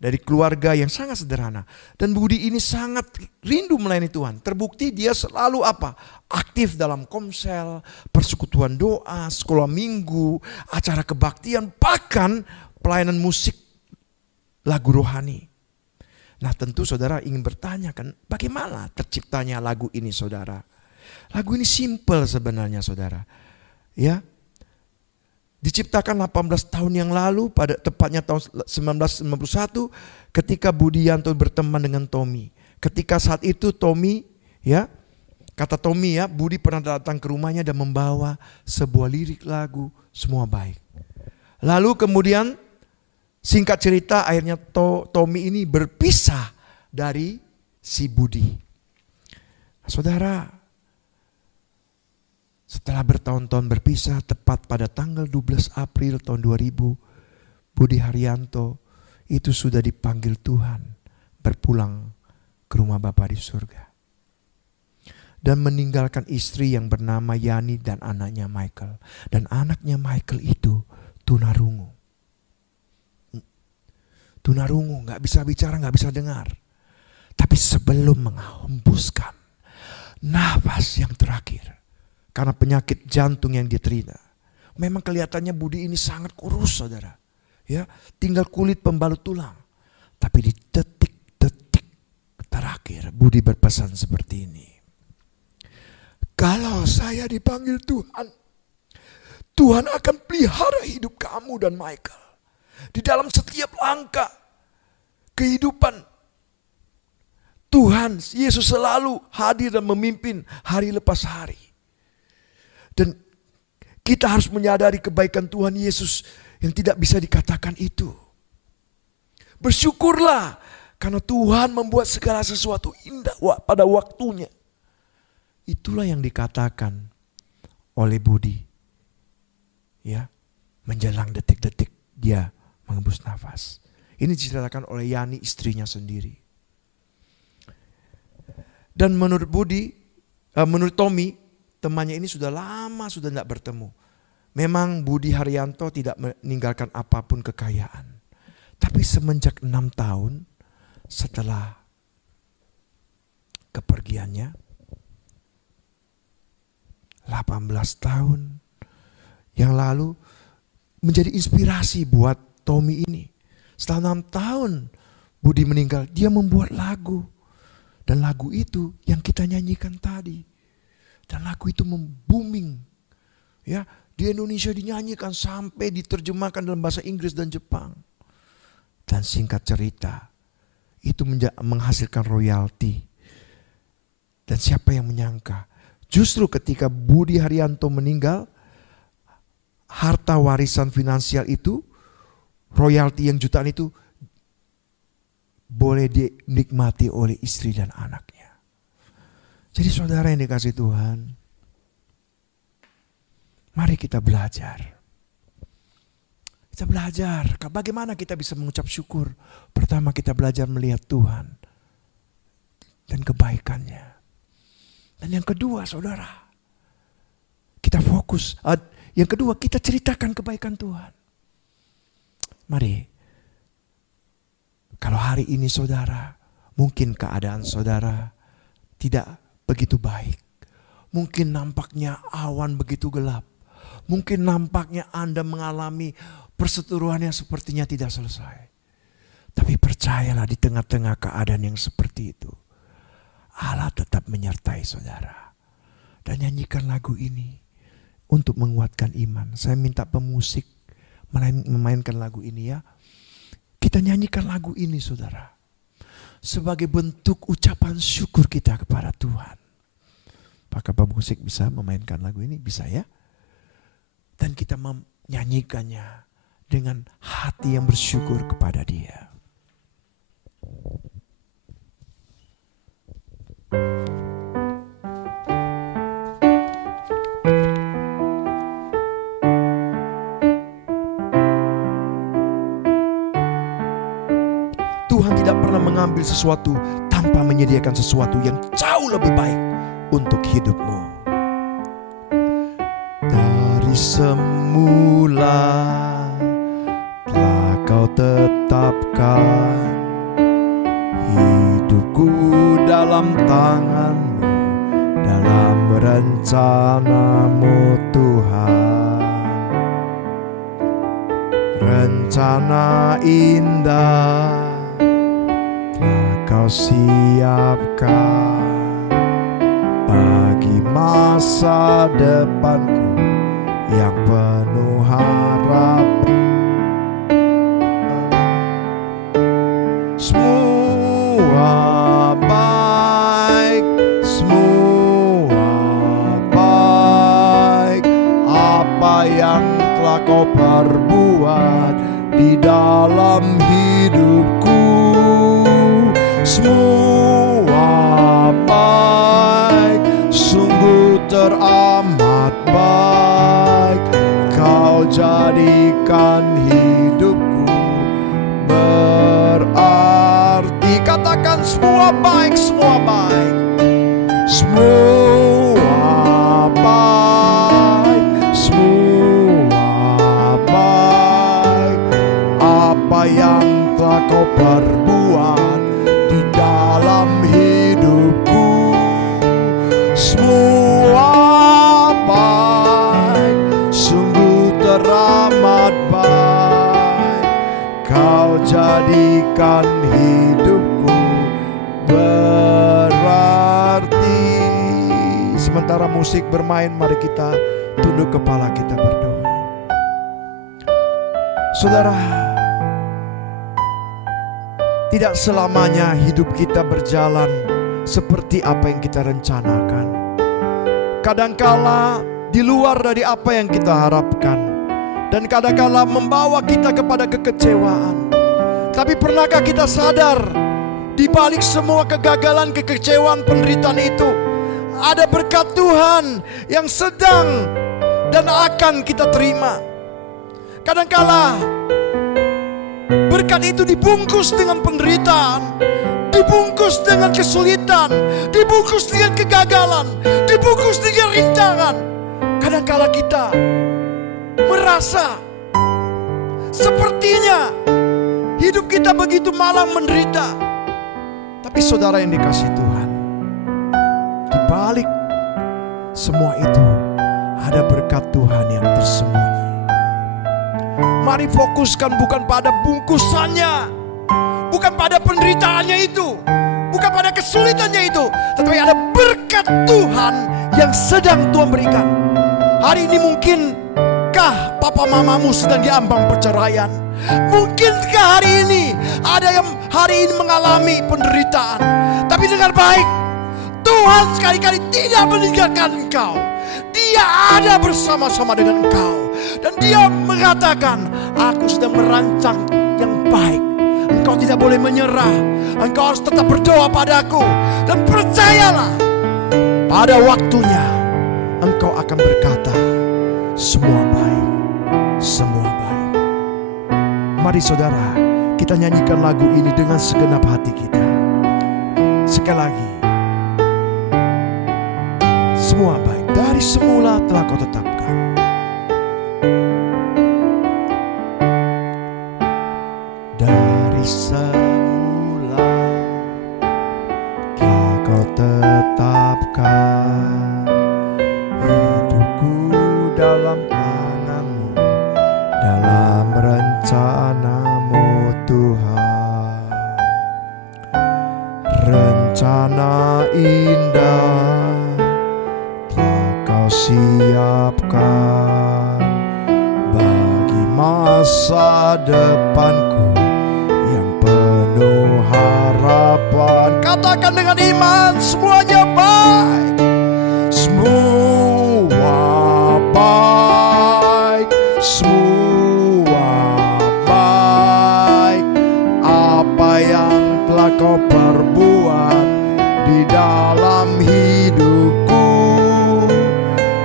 Dari keluarga yang sangat sederhana. Dan Budi ini sangat rindu melayani Tuhan. Terbukti dia selalu apa? Aktif dalam komsel, persekutuan doa, sekolah minggu, acara kebaktian, bahkan pelayanan musik, lagu rohani. Nah tentu saudara ingin bertanya kan, bagaimana terciptanya lagu ini saudara? Lagu ini simple sebenarnya saudara. Ya, diciptakan 18 tahun yang lalu, pada tepatnya tahun 1991 ketika Budi Yanto berteman dengan Tommy. Ketika saat itu Tommy, ya, kata Tommy ya, Budi pernah datang ke rumahnya dan membawa sebuah lirik lagu Semua Baik. Lalu kemudian singkat cerita akhirnya Tommy ini berpisah dari si Budi. Saudara, setelah bertahun-tahun berpisah, tepat pada tanggal 12 April tahun 2000, Budi Haryanto itu sudah dipanggil Tuhan berpulang ke rumah Bapa di surga. Dan meninggalkan istri yang bernama Yani dan anaknya Michael. Dan anaknya Michael itu tunarungu. Tunarungu, gak bisa bicara, gak bisa dengar. Tapi sebelum menghembuskan nafas yang terakhir, karena penyakit jantung yang diterima, memang kelihatannya Budi ini sangat kurus saudara. Ya, tinggal kulit pembalut tulang. Tapi di detik-detik terakhir Budi berpesan seperti ini. Kalau saya dipanggil Tuhan, Tuhan akan pelihara hidup kamu dan Michael. Di dalam setiap langkah kehidupan, Tuhan Yesus selalu hadir dan memimpin hari lepas hari. Dan kita harus menyadari kebaikan Tuhan Yesus yang tidak bisa dikatakan itu. Bersyukurlah karena Tuhan membuat segala sesuatu indah pada waktunya. Itulah yang dikatakan oleh Budi. Ya, menjelang detik-detik dia mengembus nafas. Ini diceritakan oleh Yani, istrinya sendiri. Dan menurut Budi, menurut Tommy, temannya ini sudah lama sudah tidak bertemu. Memang Budi Haryanto tidak meninggalkan apapun kekayaan. Tapi semenjak 6 tahun setelah kepergiannya, 18 tahun yang lalu menjadi inspirasi buat Tommy ini. Setelah 6 tahun Budi meninggal, dia membuat lagu. Dan lagu itu yang kita nyanyikan tadi. Dan lagu itu booming. Ya, di Indonesia dinyanyikan sampai diterjemahkan dalam bahasa Inggris dan Jepang. Dan singkat cerita, itu menghasilkan royalti. Dan siapa yang menyangka? Justru ketika Budi Haryanto meninggal, harta warisan finansial itu, royalti yang jutaan itu boleh dinikmati oleh istri dan anaknya. Jadi saudara yang dikasihi Tuhan, mari kita belajar. Kita belajar bagaimana kita bisa mengucap syukur. Pertama kita belajar melihat Tuhan dan kebaikannya. Dan yang kedua saudara, kita fokus. Yang kedua kita ceritakan kebaikan Tuhan. Mari. Kalau hari ini saudara, mungkin keadaan saudara tidak begitu baik. Mungkin nampaknya awan begitu gelap. Mungkin nampaknya Anda mengalami perseteruan yang sepertinya tidak selesai. Tapi percayalah di tengah-tengah keadaan yang seperti itu, Allah tetap menyertai saudara. Dan nyanyikan lagu ini untuk menguatkan iman. Saya minta pemusik memainkan lagu ini ya. Kita nyanyikan lagu ini saudara. Sebagai bentuk ucapan syukur kita kepada Tuhan. Apakah pemusik bisa memainkan lagu ini? Bisa ya. Dan kita menyanyikannya dengan hati yang bersyukur kepada Dia. Tuhan tidak pernah mengambil sesuatu tanpa menyediakan sesuatu yang jauh lebih baik untuk hidupmu. Dari semula telah Kau tetapkan hidupku dalam tangan-Mu, dalam rencana-Mu Tuhan. Rencana indah Kau siapkan bagi masa depanku yang penuh harapan. Semua baik, semua baik. Apa yang telah Kau perbuat di dalam hidupku, semua baik, sungguh teramat baik. Kau jadikan hidupku berarti. Katakan semua baik, semua baik. Semua baik, semua baik. Apa yang telah Kau perbuat di dalam hidupku, semua baik, sungguh teramat baik. Kau jadikan hidupku berarti. Sementara musik bermain, mari kita tunduk kepala, kita berdoa. Saudara, tidak selamanya hidup kita berjalan seperti apa yang kita rencanakan. Kadangkala di luar dari apa yang kita harapkan, dan kadangkala membawa kita kepada kekecewaan. Tapi pernahkah kita sadar, di balik semua kegagalan, kekecewaan, penderitaan itu, ada berkat Tuhan yang sedang dan akan kita terima. Kadangkala berkat itu dibungkus dengan penderitaan, dibungkus dengan kesulitan, dibungkus dengan kegagalan, dibungkus dengan rintangan. Kadangkala kita merasa sepertinya hidup kita begitu malang menderita. Tapi saudara yang dikasihi Tuhan, di balik semua itu ada berkat Tuhan yang tersembunyi. Mari fokuskan bukan pada bungkusannya, bukan pada penderitaannya itu, bukan pada kesulitannya itu, tetapi ada berkat Tuhan yang sedang Tuhan berikan. Hari ini mungkinkah papa mamamu sedang diambang perceraian? Mungkinkah hari ini ada yang hari ini mengalami penderitaan? Tapi dengar baik, Tuhan sekali-kali tidak meninggalkan engkau. Dia ada bersama-sama dengan engkau. Dan dia mengatakan, aku sedang merancang yang baik. Engkau tidak boleh menyerah. Engkau harus tetap berdoa padaku. Dan percayalah, pada waktunya engkau akan berkata, semua baik, semua baik. Mari saudara, kita nyanyikan lagu ini dengan segenap hati kita. Sekali lagi, semua baik, dari semula telah kau tetapkan. Dari semula telah kau tetapkan hidupku dalam tangan-Mu, dalam rencana-Mu Tuhan. Rencana indah telah kau siapkan bagi masa depanku yang penuh harapan. Katakan dengan iman, semuanya baik, semua baik, semua baik. Apa yang telah kau perbuat di dalam hidupku,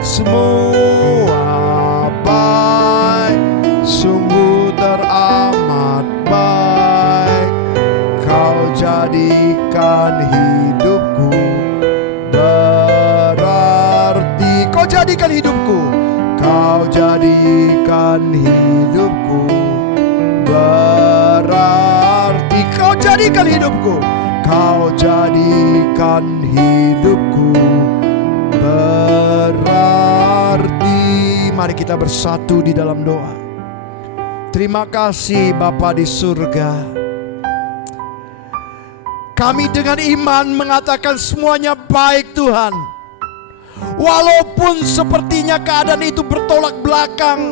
semua baik, sungguh teramat baik. Kau jadikan hidupku berarti. Kau jadikan hidupku, kau jadikan hidupku berarti. Kau jadikan hidupku, kau jadikan hidupku berarti. Mari kita bersatu di dalam doa. Terima kasih Bapa di surga. Kami dengan iman mengatakan semuanya baik Tuhan. Walaupun sepertinya keadaan itu bertolak belakang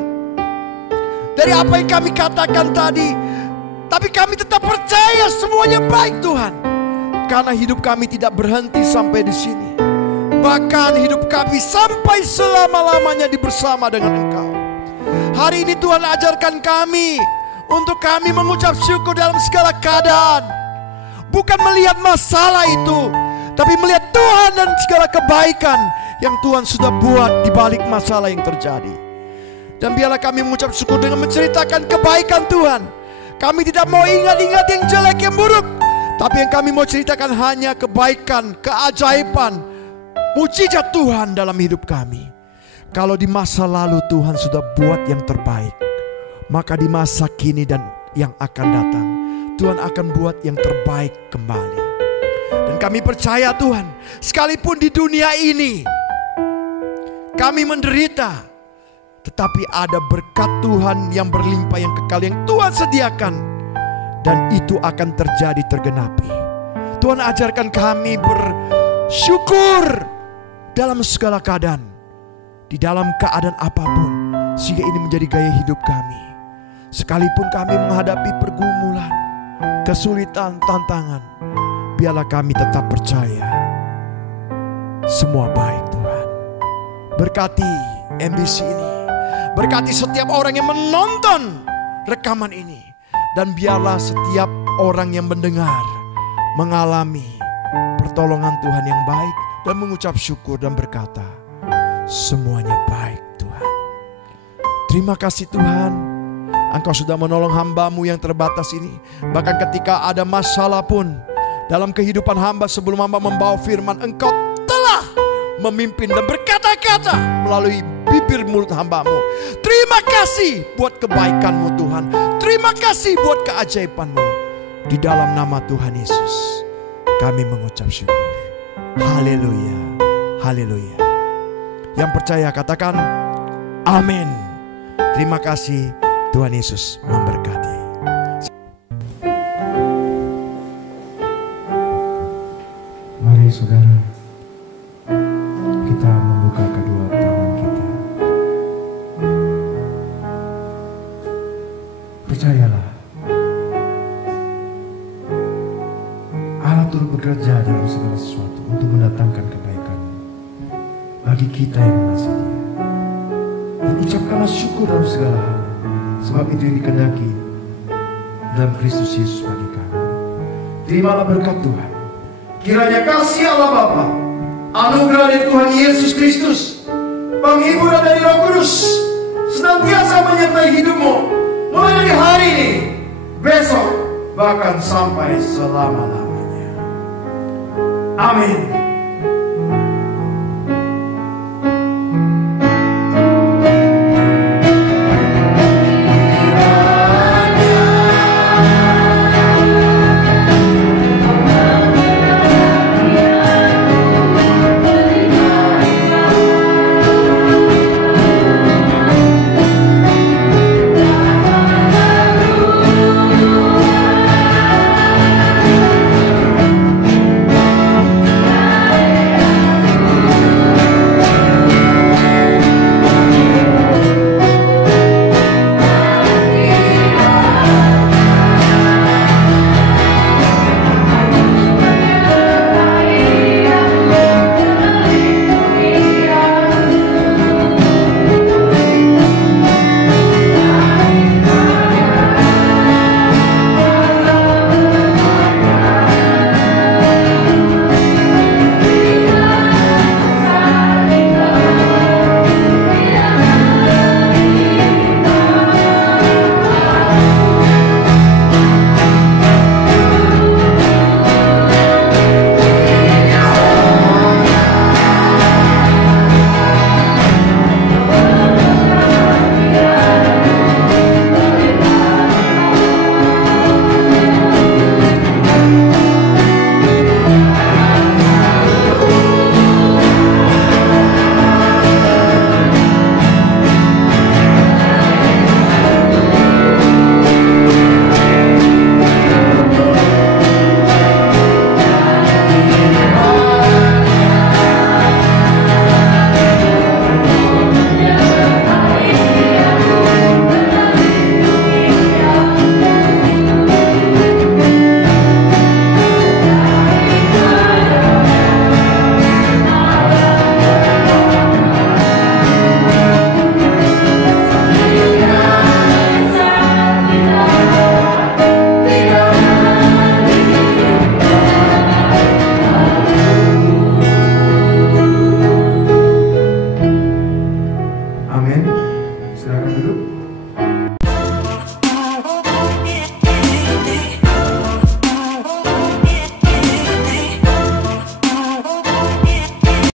dari apa yang kami katakan tadi, tapi kami tetap percaya semuanya baik Tuhan. Karena hidup kami tidak berhenti sampai di sini. Bahkan hidup kami sampai selama-lamanya bersama dengan Engkau. Hari ini Tuhan ajarkan kami untuk kami mengucap syukur dalam segala keadaan. Bukan melihat masalah itu, tapi melihat Tuhan dan segala kebaikan yang Tuhan sudah buat di balik masalah yang terjadi. Dan biarlah kami mengucap syukur dengan menceritakan kebaikan Tuhan. Kami tidak mau ingat-ingat yang jelek, yang buruk, tapi yang kami mau ceritakan hanya kebaikan, keajaiban, mujizat Tuhan dalam hidup kami. Kalau di masa lalu Tuhan sudah buat yang terbaik, maka di masa kini dan yang akan datang Tuhan akan buat yang terbaik kembali. Dan kami percaya Tuhan, sekalipun di dunia ini kami menderita, tetapi ada berkat Tuhan yang berlimpah, yang kekal, yang Tuhan sediakan. Dan itu akan terjadi, tergenapi. Tuhan ajarkan kami bersyukur dalam segala keadaan, di dalam keadaan apapun, sehingga ini menjadi gaya hidup kami. Sekalipun kami menghadapi pergumulan, kesulitan, tantangan, biarlah kami tetap percaya semua baik Tuhan. Berkati MBC ini, berkati setiap orang yang menonton rekaman ini, dan biarlah setiap orang yang mendengar mengalami pertolongan Tuhan yang baik dan mengucap syukur dan berkata, semuanya baik Tuhan. Terima kasih Tuhan, Engkau sudah menolong hamba-Mu yang terbatas ini. Bahkan ketika ada masalah pun dalam kehidupan hamba, sebelum hamba membawa firman, Engkau telah memimpin dan berkata-kata melalui bibir mulut hamba-Mu. Terima kasih buat kebaikan-Mu Tuhan. Terima kasih buat keajaiban-Mu. Di dalam nama Tuhan Yesus kami mengucap syukur. Haleluya, haleluya. Yang percaya katakan amin. Terima kasih, Tuhan Yesus memberkati. Mari saudara, kita membuka kedua tangan kita. Percayalah, Allah turut bekerja dalam segala sesuatu untuk mendatangkan kebaikan bagi kita yang mengasihi Dia. Dan ucapkanlah syukur dalam segala hal, sebab itu yang dikehendaki dalam Kristus Yesus bagi kami. Terimalah berkat Tuhan. Kiranya kasih Allah Bapa, anugerah dari Tuhan Yesus Kristus, penghiburan dari Roh Kudus senantiasa menyertai hidupmu mulai dari hari ini, besok, bahkan sampai selama-lamanya. Amin. Amin. Silakan duduk.